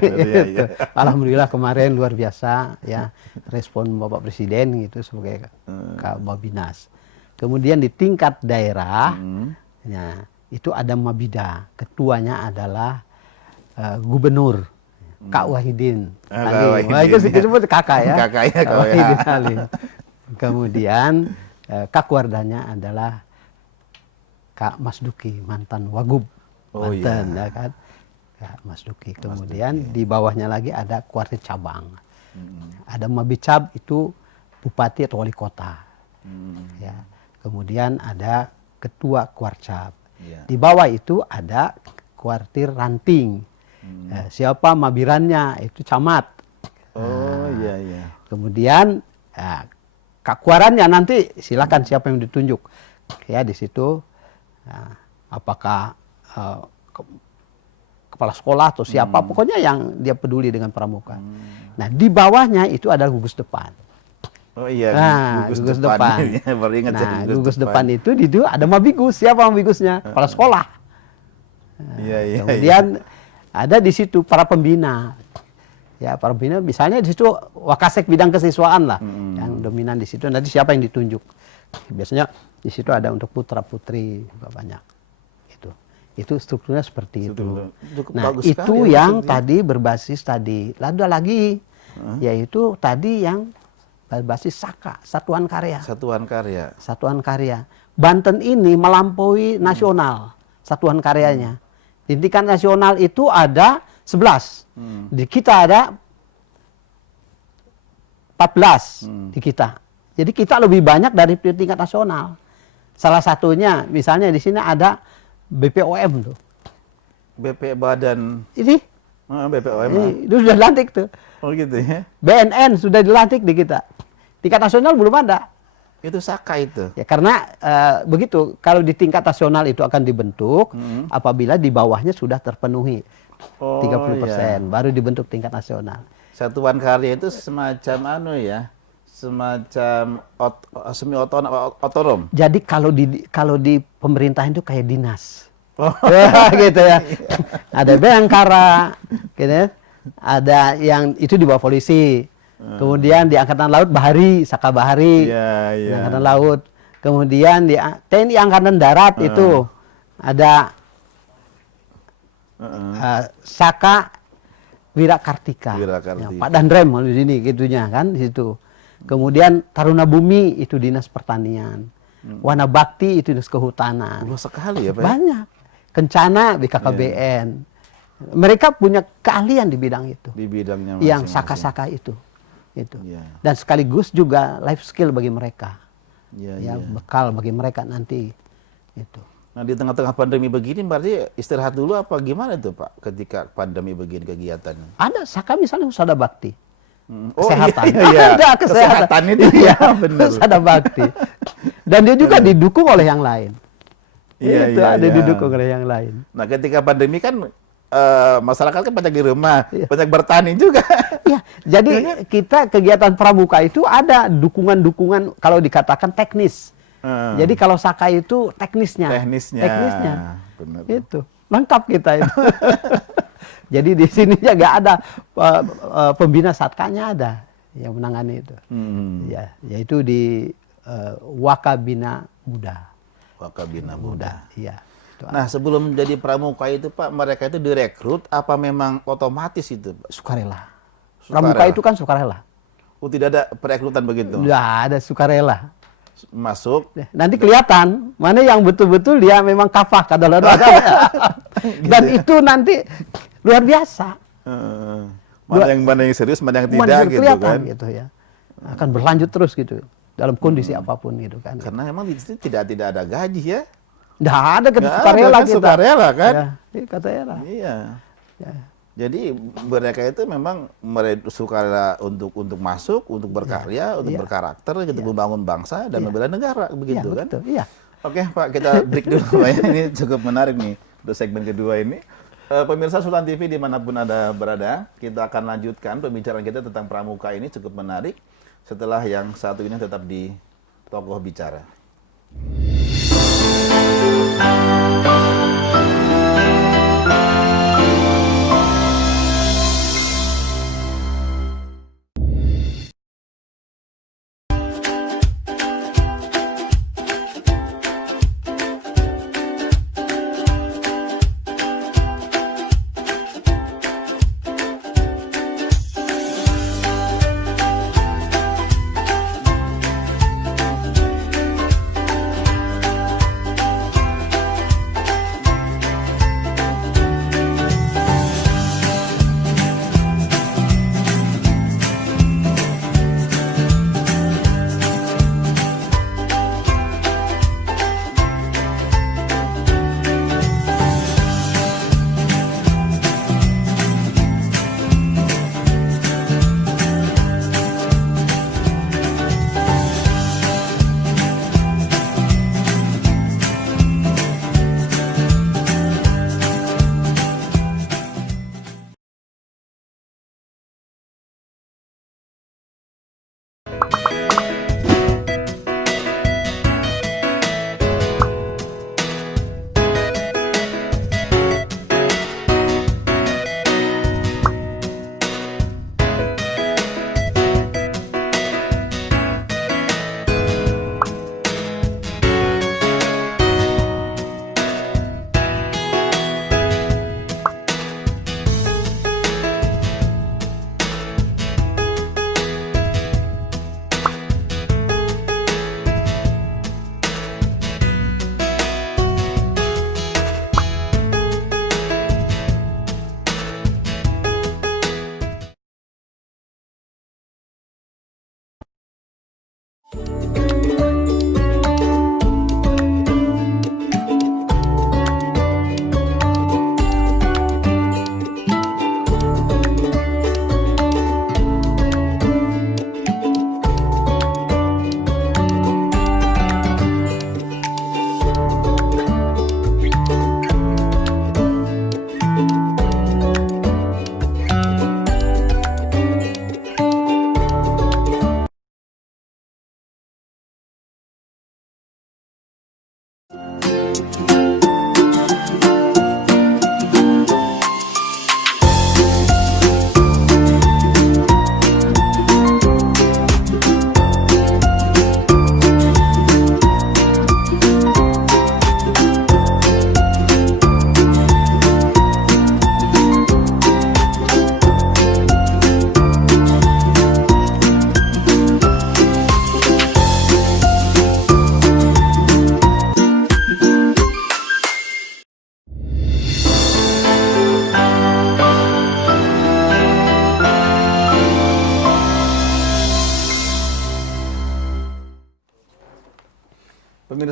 Alhamdulillah kemarin luar biasa ya respon Bapak Presiden gitu sebagai Kak Babinas. Kemudian di tingkat daerah ya, itu ada Mabida, ketuanya adalah Gubernur Kak Wahidin Halim. Wah, itu disebut kakak ya. Kakaknya Kak Wahidin Halim. Kemudian Kak Wardanya adalah Kak Mas Duki, mantan Wagub Banten, ya kan? Kak Mas Duki. Kemudian di bawahnya lagi ada Kuartir Cabang. Ada Mabicab, itu Bupati atau Wali Kota. Ya. Kemudian ada Ketua Kuarcap. Di bawah itu ada Kuartir Ranting. Siapa mabirannya? Itu Camat. Kemudian Kak Kuarannya nanti silakan siapa yang ditunjuk. Ya, di situ. Nah, apakah kepala sekolah atau siapa, pokoknya yang dia peduli dengan pramuka. Nah, di bawahnya itu adalah gugus depan. Gugus depan. Nah, gugus depan itu di situ ada Mabigus. Siapa Mabigusnya? Kepala sekolah. Kemudian ada di situ para pembina. Ya, para pembina misalnya di situ Wakasek bidang kesiswaan lah yang dominan di situ. Nanti siapa yang ditunjuk? Biasanya di situ ada untuk putra-putri juga banyak. Itu strukturnya seperti itu. Nah, itu yang tadi berbasis tadi. Lalu ada lagi yaitu tadi yang berbasis SAKA, Satuan Karya. Banten ini melampaui nasional Satuan Karyanya. Di tingkat nasional itu ada 11. Di kita ada 14 di kita. Jadi kita lebih banyak dari tingkat nasional. Salah satunya, misalnya di sini ada BPOM tuh. Badan. Ini? BPOM. Itu sudah dilantik tuh. Oh gitu ya? BNN sudah dilantik di kita. Tingkat nasional belum ada. Itu SAKA itu? Ya karena begitu, kalau di tingkat nasional itu akan dibentuk apabila di bawahnya sudah terpenuhi 30%, baru dibentuk tingkat nasional. Satuan Karya itu semacam semacam semi otonom. Jadi kalau di pemerintahan itu kayak dinas. Gitu ya. Ada Bayangkara, gitu ya. Ada yang itu di bawah polisi. Kemudian di Angkatan Laut Bahari, Saka Bahari. Di Angkatan Laut. Kemudian di TNI Angkatan Darat itu ada Saka Wirakartika. Ya, Pak Dandrem di sini gitunya kan di situ. Kemudian Taruna Bumi itu Dinas Pertanian. Wana Bakti itu Dinas Kehutanan. Luas sekali ya, Pak? Banyak. Kencana BKKBN. Mereka punya keahlian di bidang itu. Di bidangnya yang masing-masing. saka-saka itu. Ya. Dan sekaligus juga life skill bagi mereka. Ya. Bekal bagi mereka nanti itu. Nah, di tengah-tengah pandemi begini berarti istirahat dulu apa gimana itu, Pak? Ketika pandemi begini kegiatannya? Ada saka misalnya usada bakti. Oh, Kesehatan. iya. Ada Kesehatan itu ya, benar. usada bakti. Dan dia juga didukung oleh yang lain. Iya, itu iya, ada iya. didukung oleh yang lain. Nah, ketika pandemi kan masyarakat kan banyak di rumah, banyak bertani juga. Ya, jadi kita kegiatan pramuka itu ada dukungan-dukungan kalau dikatakan teknis. Jadi kalau saka itu teknisnya. Teknisnya. Benar. Itu lengkap kita itu. Jadi di sini juga ada pembina satkanya ada yang menangani itu. Ya, yaitu di Wakabina Muda. Wakabina Muda. Iya. Nah, sebelum jadi pramuka itu, Pak, mereka itu direkrut apa memang otomatis itu, Pak? Sukarela. Pramuka itu kan sukarela. Oh, tidak ada perekrutan begitu? Tidak ada sukarela. Masuk. Nanti kelihatan mana yang betul-betul dia memang kafah kadang-kadang. Dan itu nanti luar biasa. Mana yang serius, mana yang tidak gitu kelihatan, kan? gitu ya. Akan berlanjut terus gitu dalam kondisi apapun gitu kan. Karena memang di situ tidak ada gaji ya. Nggak ada kita Nggak sukarela ada, kan kita. sukarela kan? Ya, sukarela. Iya. Ya. Jadi mereka itu memang sukarela untuk masuk, untuk berkarya, untuk berkarakter, gitu, membangun bangsa dan membela negara, begitu kan? Betul, iya. Oke, Pak, kita break dulu, Pak. Ini cukup menarik nih, untuk segmen kedua ini. Pemirsa Sultan TV dimanapun Anda berada, kita akan lanjutkan pembicaraan kita tentang pramuka ini cukup menarik setelah yang satu ini tetap di Tokoh Bicara.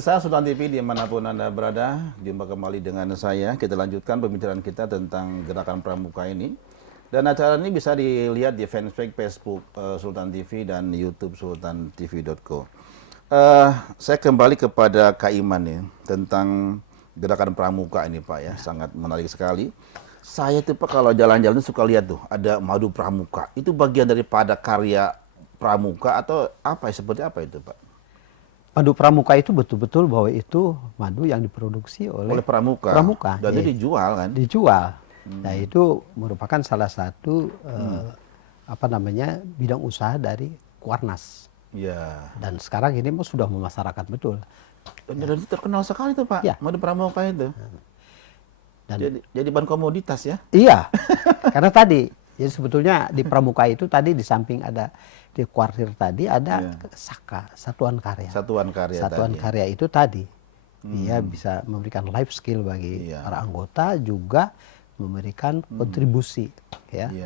Pemirsa Sultan TV dimanapun Anda berada, jumpa kembali dengan saya. Kita lanjutkan pembicaraan kita tentang gerakan pramuka ini. Dan acara ini bisa dilihat di fanpage Facebook Sultan TV dan YouTube sultantv.co. Saya kembali kepada Kak Iman ya, tentang gerakan pramuka ini Pak ya, sangat menarik sekali. Saya tuh Pak kalau jalan-jalan suka lihat tuh, ada madu pramuka. Itu bagian daripada karya pramuka atau apa, seperti apa itu Pak? Madu pramuka itu betul-betul bahwa itu madu yang diproduksi oleh pramuka. Pramuka. Dan itu dijual kan? Dijual. Nah itu merupakan salah satu bidang usaha dari Kuarnas. Ya. Dan sekarang ini sudah memasyarakat betul. Dan itu terkenal sekali tuh Pak, ya. Madu pramuka itu. Dan jadi bahan komoditas ya? Iya. Karena tadi, jadi sebetulnya di pramuka itu tadi di samping ada di kuartir tadi ada Saka, satuan karya. Satuan karya itu tadi. Dia bisa memberikan life skill bagi para anggota, juga memberikan kontribusi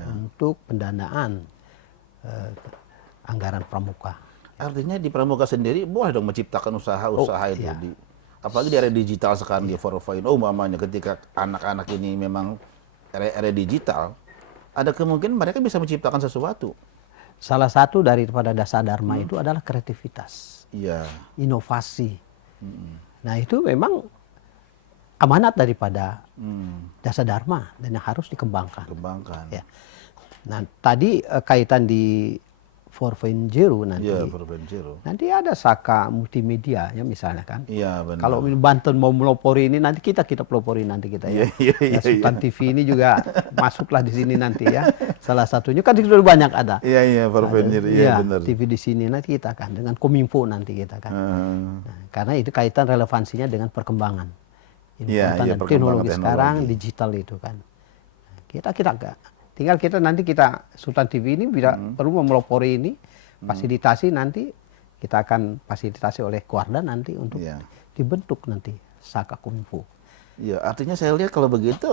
untuk pendanaan anggaran pramuka. Artinya di pramuka sendiri boleh dong menciptakan usaha-usaha itu. Iya. Apalagi di era digital sekarang di 4.0, mamanya ketika anak-anak ini memang era digital, ada kemungkinan mereka bisa menciptakan sesuatu. Salah satu daripada dasar dharma itu adalah kreativitas, inovasi. Nah itu memang amanat daripada dasar dharma dan yang harus dikembangkan. Ya. Nah tadi kaitan di 4.0 nanti. Iya, 4.0. Nanti ada Saka multimedia ya misalnya kan. Iya, benar. Kalau Banten mau melopori ini nanti kita pelopori nanti kita ya. Sultan TV ini juga masuklah di sini nanti ya. Salah satunya kan sudah banyak ada. Iya, 4.0. Iya, benar. TV di sini nanti kita kan dengan Kominfo nanti kita kan. Nah, karena itu kaitan relevansinya dengan perkembangan. Dan teknologi sekarang digital itu kan. Kita enggak. Tinggal nanti kita Sultan TV ini perlu memelopori ini, fasilitasi nanti kita akan fasilitasi oleh Kuarda nanti untuk dibentuk nanti Saka Kominfo. Iya, artinya saya lihat kalau begitu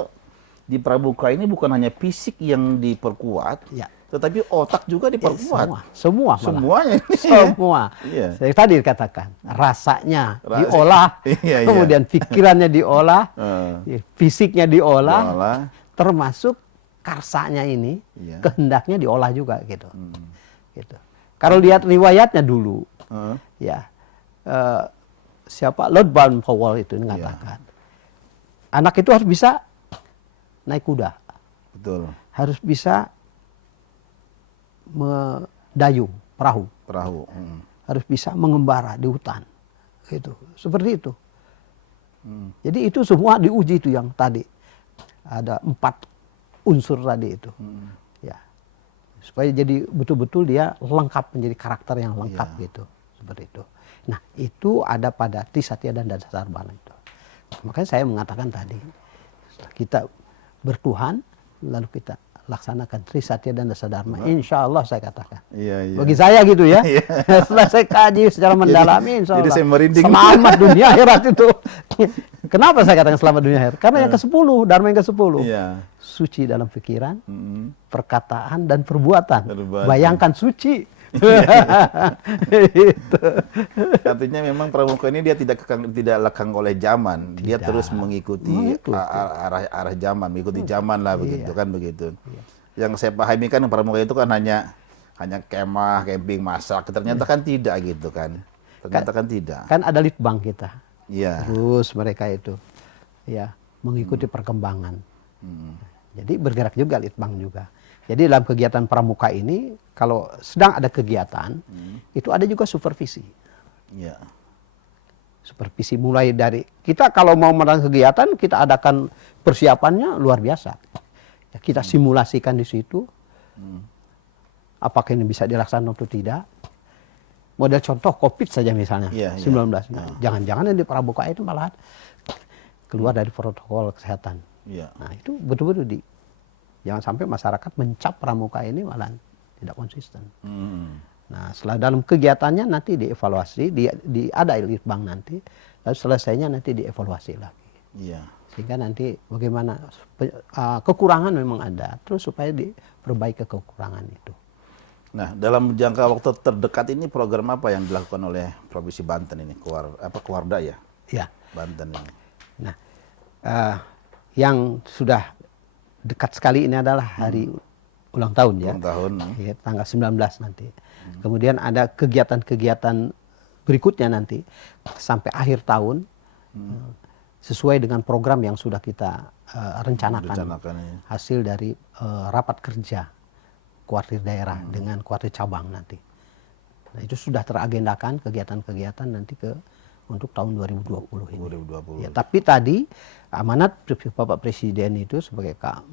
di pramuka ini bukan hanya fisik yang diperkuat, tetapi otak juga diperkuat. Semuanya. Semua. Saya tadi katakan rasanya diolah, kemudian pikirannya diolah, fisiknya diolah, termasuk karsanya ini kehendaknya diolah juga gitu. Gitu. Kalau lihat riwayatnya dulu, siapa Lord Balmoral itu mengatakan, anak itu harus bisa naik kuda, harus bisa mendayung perahu, harus bisa mengembara di hutan, gitu. Seperti itu. Jadi itu semua diuji itu yang tadi ada 4 unsur tadi itu, supaya jadi betul-betul dia lengkap, menjadi karakter yang lengkap gitu, seperti itu. Nah itu ada pada Trisatya dan Dasar Dharma itu. Makanya saya mengatakan tadi kita bertuhan lalu kita laksanakan Trisatya dan Dasar Dharma. Insya Allah saya katakan. Bagi saya gitu ya. Setelah saya kaji secara mendalami, insya Allah selamat dunia akhirat itu. Kenapa saya katakan selamat dunia akhirat? Karena yang ke-10, Dharma yang ke-10. Suci dalam pikiran, perkataan, dan perbuatan. Bayangkan suci. Artinya memang pramuka ini dia tidak lekang oleh zaman, dia terus mengikuti arah zaman, mengikuti zaman lah begitu kan begitu. Yang saya pahami kan pramuka itu kan hanya kemah, camping, masak, ternyata kan tidak gitu kan. Ternyata kan tidak. Kan ada litbang kita. Terus mereka itu mengikuti perkembangan. Jadi bergerak juga litbang juga. Jadi dalam kegiatan pramuka ini, kalau sedang ada kegiatan, itu ada juga supervisi. Supervisi mulai dari, kita kalau mau melakukan kegiatan, kita adakan persiapannya luar biasa. Kita simulasikan di situ, apakah ini bisa dilaksanakan atau tidak. Model contoh COVID saja misalnya, 19. Jangan-jangan yang di pramuka itu malah keluar dari protokol kesehatan. Nah itu betul-betul jangan sampai masyarakat mencap pramuka ini malah tidak konsisten. Nah setelah dalam kegiatannya nanti dievaluasi, ada litbang nanti, lalu selesainya nanti dievaluasi lagi. Sehingga nanti bagaimana kekurangan memang ada, terus supaya diperbaiki kekurangan itu. Nah, dalam jangka waktu terdekat ini program apa yang dilakukan oleh Provinsi Banten ini? Kewarda ya? Ya. Banten ini. Nah, yang sudah dekat sekali ini adalah hari ulang tahun ya. Ulang tahun. Ya, tanggal 19 nanti. Kemudian ada kegiatan-kegiatan berikutnya nanti sampai akhir tahun sesuai dengan program yang sudah kita rencanakan. Ya. Hasil dari rapat kerja kuartir daerah dengan kuartir cabang nanti. Nah, itu sudah teragendakan kegiatan-kegiatan nanti untuk tahun 2020 ini. 2020. Ya, tapi tadi amanat Bapak Presiden itu sebagai Kak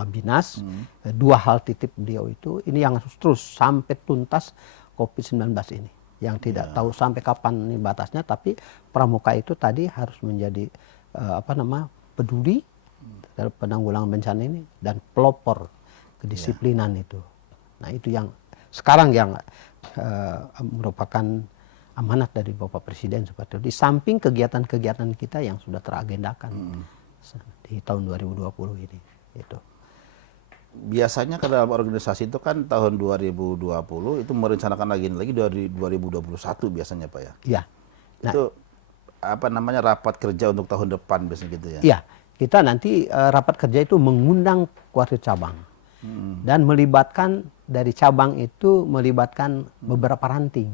Mabinas, dua hal titip beliau itu, ini yang harus terus sampai tuntas COVID-19 ini. Yang tidak tahu sampai kapan ini batasnya, tapi pramuka itu tadi harus menjadi peduli dalam penanggulangan bencana ini dan pelopor kedisiplinan itu. Nah, itu yang sekarang yang merupakan amanat dari Bapak Presiden seperti itu. Di samping kegiatan-kegiatan kita yang sudah teragendakan di tahun 2020 ini. Itu. Biasanya ke dalam organisasi itu kan tahun 2020 itu merencanakan lagi dari 2021 biasanya Pak ya? Iya. Nah, itu rapat kerja untuk tahun depan biasanya gitu ya? Iya. Kita nanti rapat kerja itu mengundang kuartir cabang. Dan melibatkan dari cabang itu melibatkan beberapa ranting.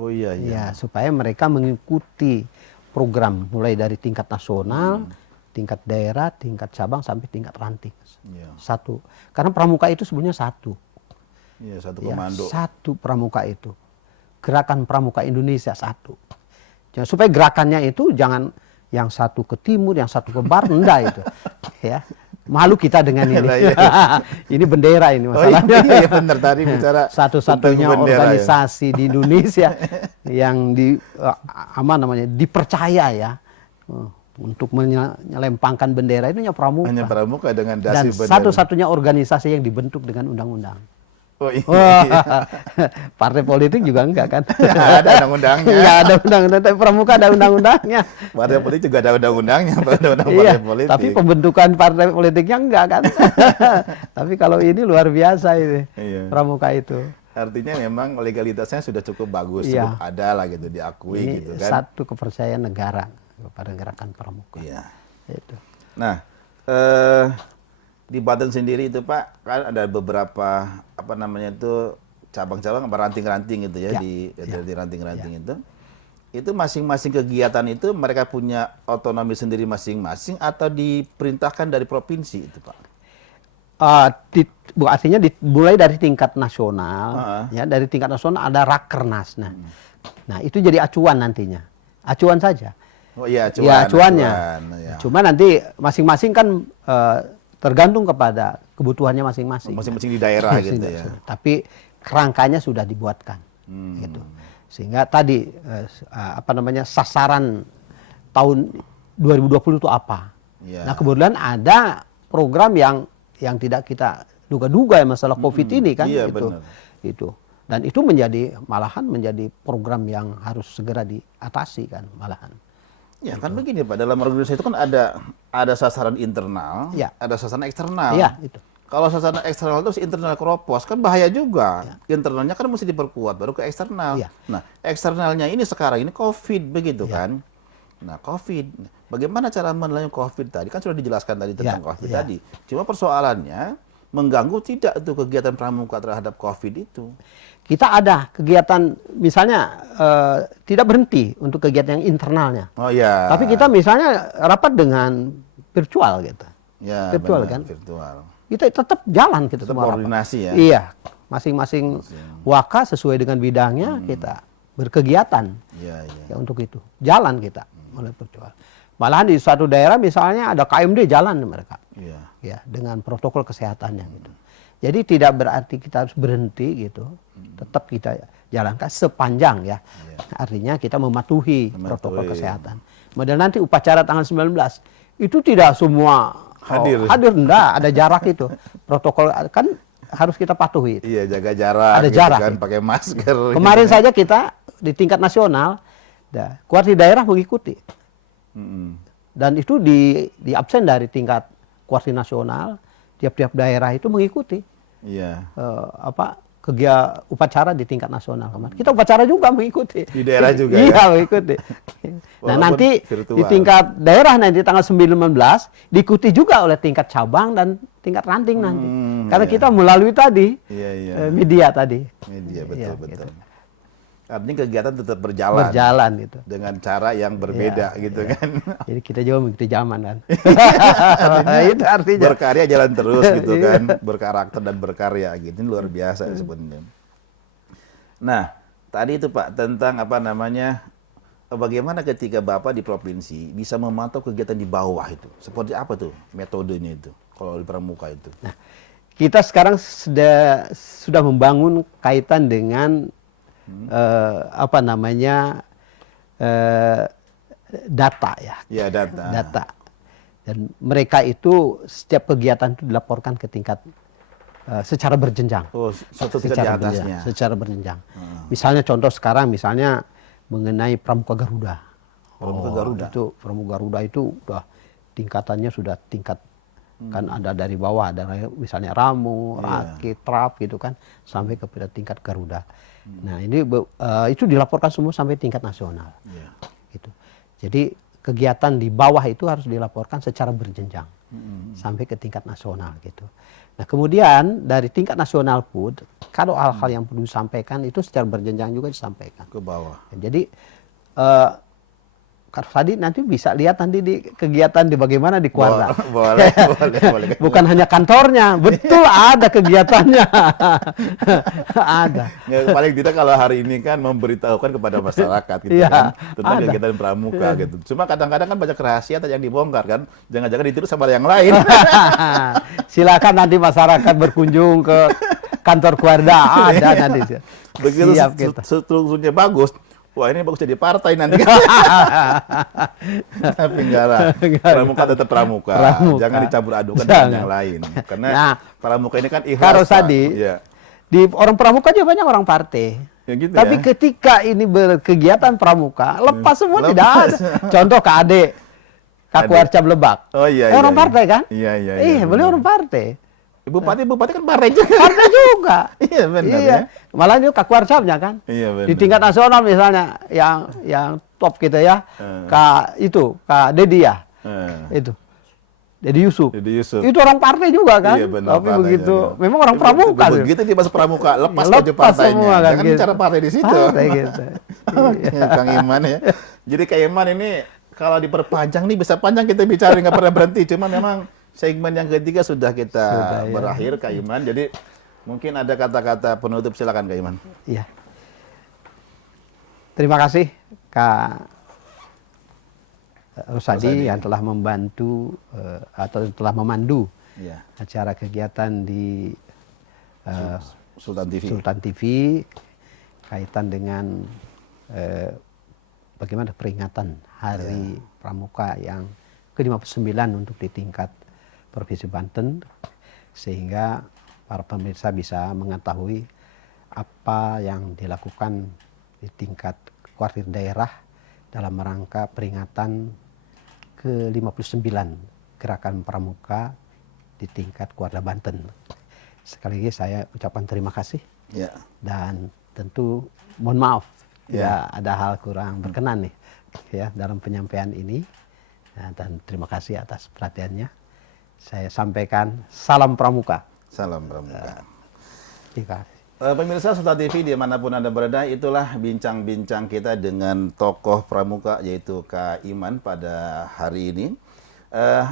Oh iya. Ya, supaya mereka mengikuti program mulai dari tingkat nasional, tingkat daerah, tingkat cabang sampai tingkat ranting. Satu. Karena pramuka itu sebenarnya satu. Iya, satu komando. Satu pramuka itu. Gerakan Pramuka Indonesia satu. Supaya gerakannya itu jangan yang satu ke timur, yang satu ke barat, enggak itu. Ya. Malu kita dengan ini. Ini bendera ini masalahnya. Oh iya benar tadi bicara satu-satunya organisasi di Indonesia yang dipercaya ya untuk menyelempangkan bendera itu hanya pramuka. Hanya pramuka dengan dasi bendera. Dan satu-satunya organisasi yang dibentuk dengan undang-undang. Oh iya. Partai politik juga enggak kan? Ada undang-undangnya. Enggak ada undang-undang, tapi pramuka ada undang-undangnya. Partai politik juga ada undang-undangnya, partai politik. Tapi pembentukan partai politiknya enggak kan? Tapi kalau ini luar biasa ini, pramuka itu. Artinya memang legalitasnya sudah cukup bagus, cukup ada lah gitu, diakui ini gitu kan. Satu kepercayaan negara kepada gerakan pramuka. Iya. Itu. Nah, di Banten sendiri itu Pak kan ada beberapa cabang-cabang ranting-ranting itu ya, di ranting-ranting itu masing-masing kegiatan itu mereka punya otonomi sendiri masing-masing atau diperintahkan dari provinsi itu Pak? Artinya mulai dari tingkat nasional, ya dari tingkat nasional ada rakernas. Nah itu jadi acuan nantinya, acuan saja. Oh iya, acuannya. Ya. Cuma nanti masing-masing kan tergantung kepada kebutuhannya masing-masing. Masing-masing di daerah gitu ya. Tapi kerangkanya sudah dibuatkan, gitu. Sehingga tadi sasaran tahun 2020 itu apa? Ya. Nah kebetulan ada program yang tidak kita duga-duga ya masalah COVID ini kan, itu. Dan itu malahan menjadi program yang harus segera diatasi kan malahan. Ya kan begini Pak, dalam organisasi itu kan ada sasaran internal, ada sasaran eksternal. Iya, itu. Kalau sasaran eksternal itu internal keropos kan bahaya juga. Internalnya kan mesti diperkuat baru ke eksternal. Nah, eksternalnya ini sekarang ini COVID begitu kan. Nah, COVID. Bagaimana cara menelan COVID tadi? Kan sudah dijelaskan tadi tentang COVID tadi. Cuma persoalannya mengganggu tidak itu kegiatan pramuka terhadap COVID itu. Kita ada kegiatan misalnya tidak berhenti untuk kegiatan yang internalnya. Oh iya. Tapi kita misalnya rapat dengan virtual gitu. Ya, virtual benar, kan. Virtual. Kita tetap jalan kita tetap koordinasi ya. Iya. Masing-masing waka sesuai dengan bidangnya kita berkegiatan. Ya untuk itu. Jalan kita mulai virtual. Malahan di suatu daerah misalnya ada KMD jalan mereka. Ya, dengan protokol kesehatannya gitu. Jadi tidak berarti kita harus berhenti gitu. Tetap kita jalankan sepanjang ya. Artinya kita mematuhi protokol kesehatan. Kemudian nanti upacara tanggal 19 itu tidak semua hadir enggak, ada jarak itu. Protokol kan harus kita patuhi. Iya, jaga jarak. Ada jarak kan, pakai masker. Kemarin saja kita di tingkat nasional, kuartir daerah mengikuti. Dan itu di absen dari tingkat kuartir nasional, tiap-tiap daerah itu mengikuti. upacara di tingkat nasional kemarin. Kita upacara juga mengikuti. Di daerah juga iya, mengikuti. Nah, nanti virtual. di tingkat daerah nanti tanggal 19 diikuti juga oleh tingkat cabang dan tingkat ranting nanti. Karena kita melalui tadi media tadi. Media, betul, iya, betul. gitu. Artinya kegiatan tetap berjalan. Berjalan gitu. Dengan cara yang berbeda gitu kan. Jadi kita juga mengikuti zaman kan. Itu artinya. Berkarya jalan terus gitu kan. Berkarakter dan berkarya gitu. Ini luar biasa sebenarnya. Nah, tadi itu Pak tentang apa namanya, bagaimana ketika Bapak di provinsi bisa memantau kegiatan di bawah itu. Seperti apa tuh metodenya itu kalau di Pramuka itu? Nah, kita sekarang sudah membangun kaitan dengan apa namanya data ya. Ya, data. Data. Dan mereka itu setiap kegiatan itu dilaporkan ke tingkat secara berjenjang. Oh, satu tingkat di atasnya. Secara berjenjang. Misalnya contoh sekarang misalnya mengenai Pramuka Garuda. Pramuka Garuda. Itu Pramuka Garuda itu udah tingkatannya sudah tingkat kan ada dari bawah, ada misalnya Ramu, Rakit, Trap gitu kan sampai kepada tingkat Garuda. Nah, ini itu dilaporkan semua sampai tingkat nasional. Gitu. Jadi kegiatan di bawah itu harus dilaporkan secara berjenjang sampai ke tingkat nasional gitu. Nah, kemudian dari tingkat nasional pun kalau hal-hal yang perlu disampaikan itu secara berjenjang juga disampaikan ke bawah. Jadi tadi nanti bisa lihat nanti di kegiatan di bagaimana di Kuarda. Boleh. Bukan hanya kantornya, betul ada kegiatannya. Ada. Nggak, paling tidak kalau hari ini kan memberitahukan kepada masyarakat gitu kan tentang kegiatan pramuka gitu. Cuma kadang-kadang kan banyak rahasia yang dibongkar kan. Jangan-jangan ditiru sama yang lain. Silakan nanti masyarakat berkunjung ke kantor Kuarda, ada nanti. Begitu strukturnya bagus. Wah, ini bagus jadi partai nanti. Tapi enggak lah. Pramuka tetap pramuka. Jangan dicampur adukan dengan yang lain. Karena pramuka ini kan ikhlas. Kalau tadi, di orang pramuka juga banyak orang partai. Ya gitu. Tapi ketika ini berkegiatan pramuka, lepas semua tidak ada. Contoh KAD, Kakuarcap Lebak. Oh iya. Orang partai kan? Iya. Beliau orang partai. Bupati kan partai juga. Partai juga. Iya benar. Iya. Malah itu Kakuarcapnya kan. Iya benar. Di tingkat nasional misalnya yang top kita ya, Kak Dedi ya. Itu. Dedi Yusuf. Itu orang partai juga kan. Iya benar. Tapi begitu, memang orang pramuka. Begitu dia masuk pramuka, lepas baju partainya. Semua, kan, jangan gitu. bicara partai di situ. Partai gitu. Kang Iman ya. Jadi Kang Iman ini kalau diperpanjang nih bisa panjang kita bicara nggak pernah berhenti. Cuma memang segmen yang ketiga sudah kita berakhir, Kak Iman. Jadi mungkin ada kata-kata penutup, silakan Kak Iman. Iya. Terima kasih Kak Rusadi yang telah membantu atau telah memandu acara kegiatan di Sultan TV kaitan dengan bagaimana peringatan Hari Pramuka yang ke-59 untuk di tingkat Provinsi Banten, sehingga para pemirsa bisa mengetahui apa yang dilakukan di tingkat kuartir daerah dalam rangka peringatan ke-59 Gerakan Pramuka di tingkat Kuarda Banten. Sekali lagi saya ucapkan terima kasih dan tentu mohon maaf ya ada hal kurang berkenan nih ya dalam penyampaian ini, dan terima kasih atas perhatiannya. Saya sampaikan salam Pramuka. Salam Pramuka. Terima kasih. Pemirsa Sultan TV dimanapun Anda berada, itulah bincang-bincang kita dengan tokoh Pramuka yaitu Kak Iman pada hari ini.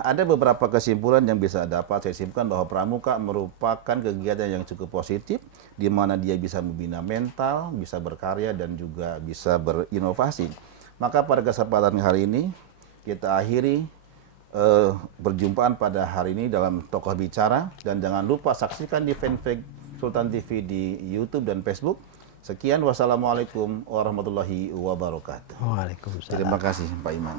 Ada beberapa kesimpulan yang bisa dapat saya simpulkan bahwa Pramuka merupakan kegiatan yang cukup positif, di mana dia bisa membina mental, bisa berkarya, dan juga bisa berinovasi. Maka pada kesempatan hari ini, kita akhiri perjumpaan pada hari ini dalam Tokoh Bicara, dan jangan lupa saksikan di fanpage Sultan TV di YouTube dan Facebook. Sekian, wassalamualaikum warahmatullahi wabarakatuh. Waalaikumsalam. Terima kasih Pak Iman.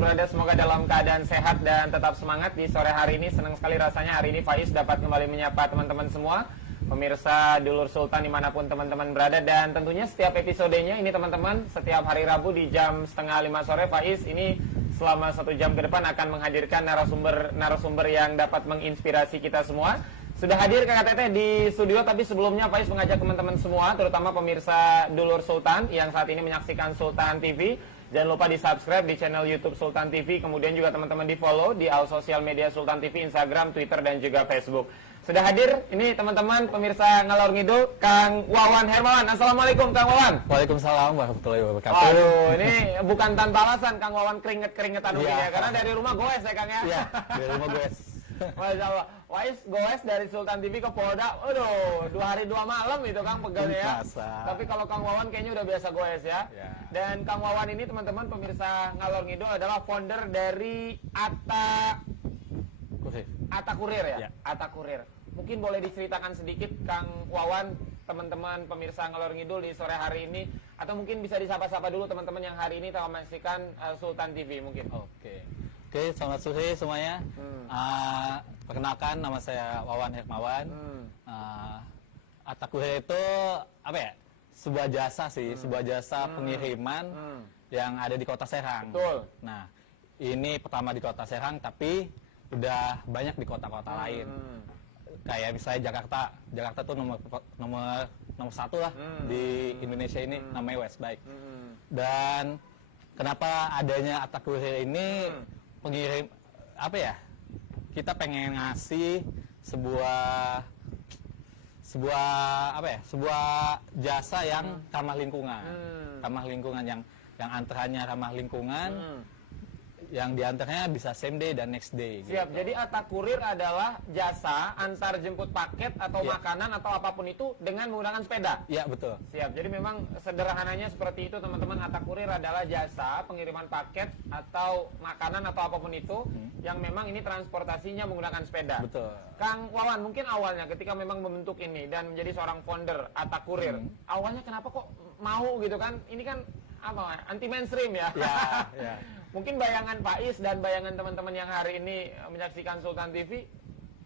berada, semoga dalam keadaan sehat dan tetap semangat di sore hari ini. Senang sekali rasanya hari ini Faiz dapat kembali menyapa teman-teman semua, pemirsa Dulur Sultan dimanapun teman-teman berada. Dan tentunya setiap episodenya ini teman-teman, setiap hari Rabu di jam 4:30 sore, Faiz ini selama 1 jam ke depan akan menghadirkan narasumber yang dapat menginspirasi kita semua. Sudah hadir Kakak Teteh di studio, tapi sebelumnya Faiz mengajak teman-teman semua, terutama pemirsa Dulur Sultan yang saat ini menyaksikan Sultan TV, jangan lupa di subscribe di channel YouTube Sultan TV, kemudian juga teman-teman di follow di all sosial media Sultan TV, Instagram, Twitter, dan juga Facebook. Sudah hadir ini teman-teman pemirsa Ngalor Ngidul, Kang Wawan Hermawan. Assalamualaikum Kang Wawan. Waalaikumsalam warahmatullahi wabarakatuh. Aduh, ini bukan tanpa alasan Kang Wawan keringet-keringetan ya, karena dari rumah goes ya Kang ya. Iya, dari rumah goes. Masya Allah, Wais goes dari Sultan TV ke Polda, aduh, 2 hari 2 malam itu Kang pegalnya ya. Tapi kalau Kang Wawan kayaknya udah biasa goes ya. Dan Kang Wawan ini teman-teman pemirsa Ngalor Ngidul adalah founder dari Atta Kurir ya? Atta Kurir. Mungkin boleh diceritakan sedikit Kang Wawan, teman-teman pemirsa Ngalor Ngidul di sore hari ini, atau mungkin bisa disapa-sapa dulu teman-teman yang hari ini telah menyaksikan Sultan TV mungkin. Oke, selamat sore semuanya. Perkenalkan, nama saya Wawan Hermawan. Atta Kurir itu apa ya? Sebuah jasa sih, sebuah jasa pengiriman yang ada di Kota Serang. Betul. Nah, ini pertama di Kota Serang, tapi udah banyak di kota-kota lain. Kayak misalnya Jakarta tuh nomor 1 lah di Indonesia ini, namanya Westbike. Dan kenapa adanya Atta Kurir ini? Pengirim apa ya, kita pengen ngasih sebuah jasa yang ramah lingkungan, yang antaranya ramah lingkungan, yang diantaranya bisa same day dan next day. Siap, gitu. jadi Atta Kurir adalah jasa antar jemput paket atau makanan atau apapun itu dengan menggunakan sepeda. Iya, betul. Siap, jadi memang sederhananya seperti itu teman-teman. Atta Kurir adalah jasa pengiriman paket atau makanan atau apapun itu yang memang ini transportasinya menggunakan sepeda. Betul. Kang Wawan, mungkin awalnya ketika memang membentuk ini dan menjadi seorang founder Atta Kurir, awalnya kenapa kok mau gitu kan? Ini kan apa, anti mainstream ya? Ya. Mungkin bayangan Faiz dan bayangan teman-teman yang hari ini menyaksikan Sultan TV,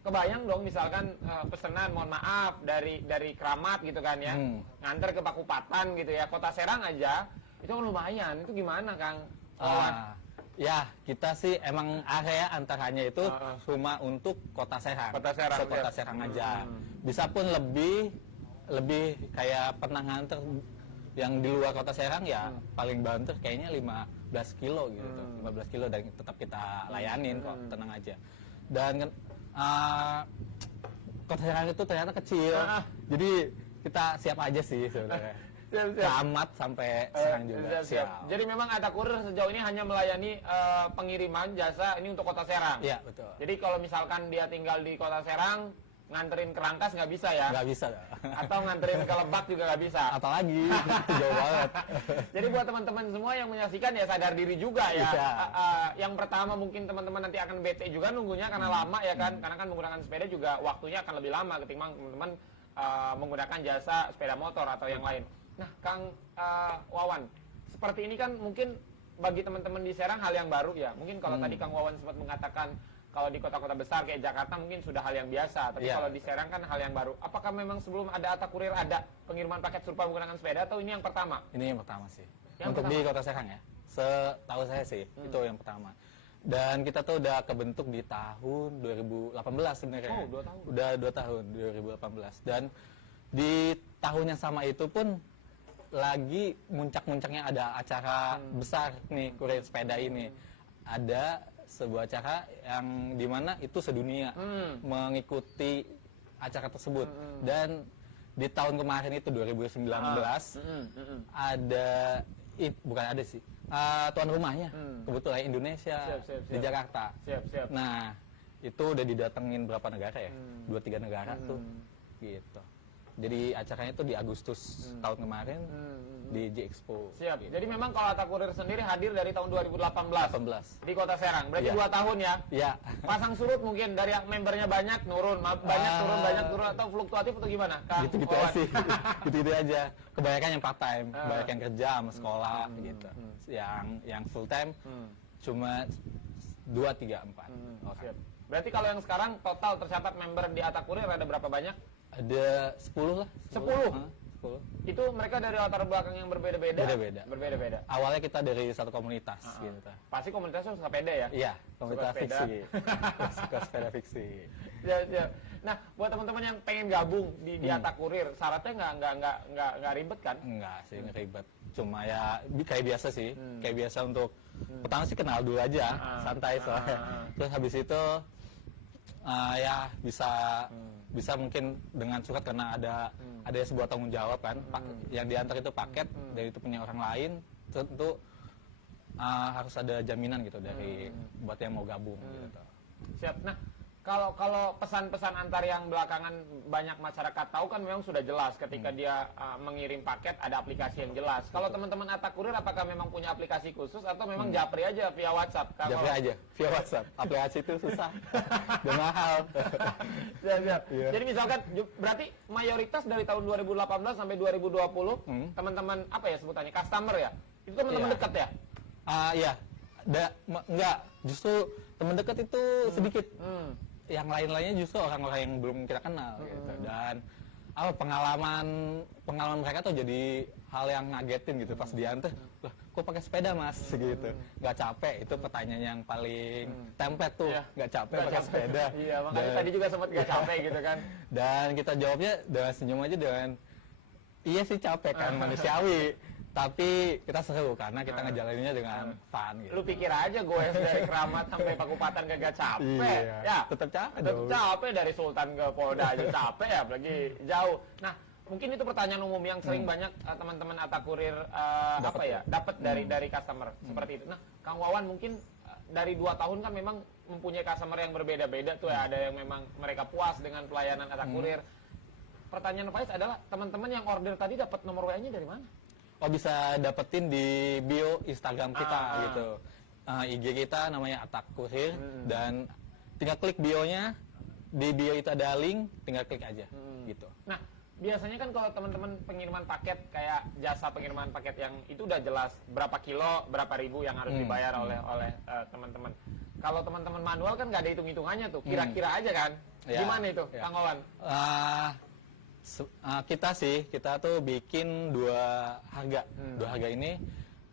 kebayang dong misalkan pesanan, mohon maaf, dari Keramat gitu kan ya, nganter ke Pakupatan gitu ya, Kota Serang aja, itu kan lumayan. Itu gimana Kang Wawan? Ya, kita sih emang area antaranya itu cuma untuk Kota Serang. Kota Serang aja. Bisa pun lebih kayak pernah nganter yang di luar Kota Serang ya paling banter kayaknya 15 kilo gitu. 15 kilo dan tetap kita layanin kok, tenang aja. Dan Kota Serang itu ternyata kecil. Jadi kita siap aja sih sebenarnya. Keramat sampai Serang juga. Siap. Jadi memang Atta Kurir sejauh ini hanya melayani pengiriman jasa ini untuk Kota Serang. Iya, betul. Jadi kalau misalkan dia tinggal di Kota Serang, nganterin ke Rangkas nggak bisa ya? Nggak bisa. Atau nganterin ke Lebak juga nggak bisa? Apalagi, itu jauh banget. Jadi buat teman-teman semua yang menyaksikan ya sadar diri juga ya. Yang pertama mungkin teman-teman nanti akan bete juga nunggunya karena lama ya kan? Karena kan menggunakan sepeda juga waktunya akan lebih lama ketimbang teman-teman menggunakan jasa sepeda motor atau yang lain. Nah, Kang Wawan, seperti ini kan mungkin bagi teman-teman di Serang hal yang baru ya. Mungkin kalau tadi Kang Wawan sempat mengatakan kalau di kota-kota besar kayak Jakarta mungkin sudah hal yang biasa, tapi kalau di Serang kan hal yang baru. Apakah memang sebelum ada Atta Kurir ada pengiriman paket serupa menggunakan sepeda atau ini yang pertama? Ini yang pertama sih. Yang untuk pertama? di Kota Serang ya. Setahu saya sih, itu yang pertama. Dan kita tuh udah kebentuk di tahun 2018 sebenarnya. Oh, 2 tahun. Udah 2 tahun, 2018. Dan di tahun yang sama itu pun lagi muncak-muncaknya ada acara besar nih, Kurir Sepeda ini. Ada sebuah acara yang dimana itu sedunia mengikuti acara tersebut. Dan di tahun kemarin itu 2019 ada bukan ada sih tuan rumahnya kebetulan Indonesia. Siap. Di Jakarta. Siap. Nah, itu udah didatengin berapa negara ya? 2-3 negara tuh gitu. Jadi acaranya itu di Agustus tahun kemarin di J-Expo. Siap. Gitu. Jadi memang kalau Atta Kurir sendiri hadir dari tahun 2018 18 di Kota Serang. Berarti 2 tahun ya? Iya. Pasang surut mungkin dari yang membernya banyak turun, banyak turun atau fluktuatif atau gimana? Kang Gitu-gitu Wawan? aja sih. Gitu-gitu aja. Kebanyakan yang part time, kebanyakan kerja sama sekolah gitu. Yang full time cuma 2, 3, 4 orang. Siap. Berarti kalau yang sekarang total tercatat member di Atakurir ada berapa banyak? Ada 10 lah. 10? 10. Itu mereka dari latar belakang yang berbeda-beda? Beda-beda. Berbeda-beda. Awalnya kita dari satu komunitas gitu. Pasti komunitasnya suka sepeda ya? Iya, komunitas Suka sepeda. fiksi. Suka sepeda fiksi. Ya. Nah, buat teman-teman yang pengen gabung di Atakurir, syaratnya nggak ribet kan? Enggak sih, nggak ribet. Cuma ya kayak biasa sih, kayak biasa untuk pertama sih kenal dulu aja, santai soalnya. Terus habis itu ya bisa mungkin dengan surat karena ada sebuah tanggung jawab kan, yang diantar itu paket dari itu punya orang lain, tentu harus ada jaminan gitu dari buat yang mau gabung gitu. Siap. Nah, kalau pesan-pesan antar yang belakangan banyak masyarakat tahu kan memang sudah jelas ketika dia mengirim paket ada aplikasi yang jelas. Kalau teman-teman Atakurir apakah memang punya aplikasi khusus atau memang japri aja via WhatsApp? Japri aja via WhatsApp. Aplikasi itu susah dan mahal. Siap. Jadi misalkan berarti mayoritas dari tahun 2018 sampai 2020 teman-teman apa ya sebutannya customer ya? Itu teman-teman dekat ya? Iya. Enggak, justru teman dekat itu sedikit. Yang lain-lainnya justru orang-orang yang belum kita kenal gitu. Dan pengalaman mereka tuh jadi hal yang ngagetin gitu pas diantar. Lah, kok pakai sepeda Mas gitu. Nggak capek, itu pertanyaan yang paling template tuh. Nggak capek pakai sepeda. Iya, makanya tadi juga sempat nggak capek gitu kan. Dan kita jawabnya dengan senyum aja dengan iya sih capek kan, manusiawi. Tapi kita seru karena kita ngejalaninnya dengan fun gitu. Lu pikir aja gue dari Keramat sampai Pakupatan gak capek. Iya, Ya, tetap capek tetap dong. capek dari Sultan ke Polda aja capek ya, apalagi jauh. Nah, mungkin itu pertanyaan umum yang sering banyak teman-teman Atakurir dapat dari customer seperti itu. Nah, Kang Wawan mungkin dari 2 tahun kan memang mempunyai customer yang berbeda-beda tuh ya. Ada yang memang mereka puas dengan pelayanan Atakurir. Pertanyaan Faiz adalah teman-teman yang order tadi dapat nomor WA-nya dari mana? Oh, bisa dapetin di bio Instagram kita gitu. IG kita namanya Atakurir dan tinggal klik bionya, di bio itu ada link, tinggal klik aja gitu. Nah, biasanya kan kalau teman-teman pengiriman paket kayak jasa pengiriman paket yang itu udah jelas berapa kilo, berapa ribu yang harus dibayar oleh teman-teman. Kalau teman-teman manual kan nggak ada hitung-hitungannya tuh, kira-kira aja kan. Gimana itu, Kang Wawan? Kita tuh bikin 2 harga. 2 harga ini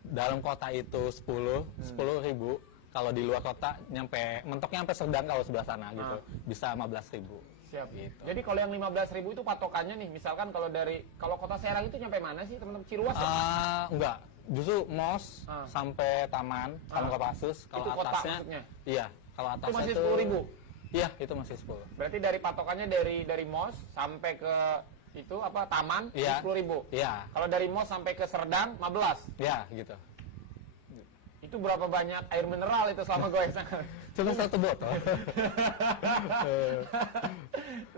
dalam kota itu 10.000. Kalau di luar kota mentoknya sampai Serdang kalau sebelah sana gitu. Bisa 15.000. Siap. Gitu. Jadi kalau yang 15.000 itu patokannya nih, misalkan kalau kota Serang itu nyampe mana sih teman-teman? Ciruas ya? Enggak. Justru MOS sampai Taman Kopassus. Kalau itu kota atasnya maksudnya? Iya, kalau atasnya Itu masih tuh 10.000. Iya, itu masih 10. Berarti dari patokannya dari MOS sampai ke itu Taman Iya. 10.000. Iya. Kalau dari MOS sampai ke Serdang 15. Iya, gitu. Itu berapa banyak air mineral itu selama gue Cuma 1 botol.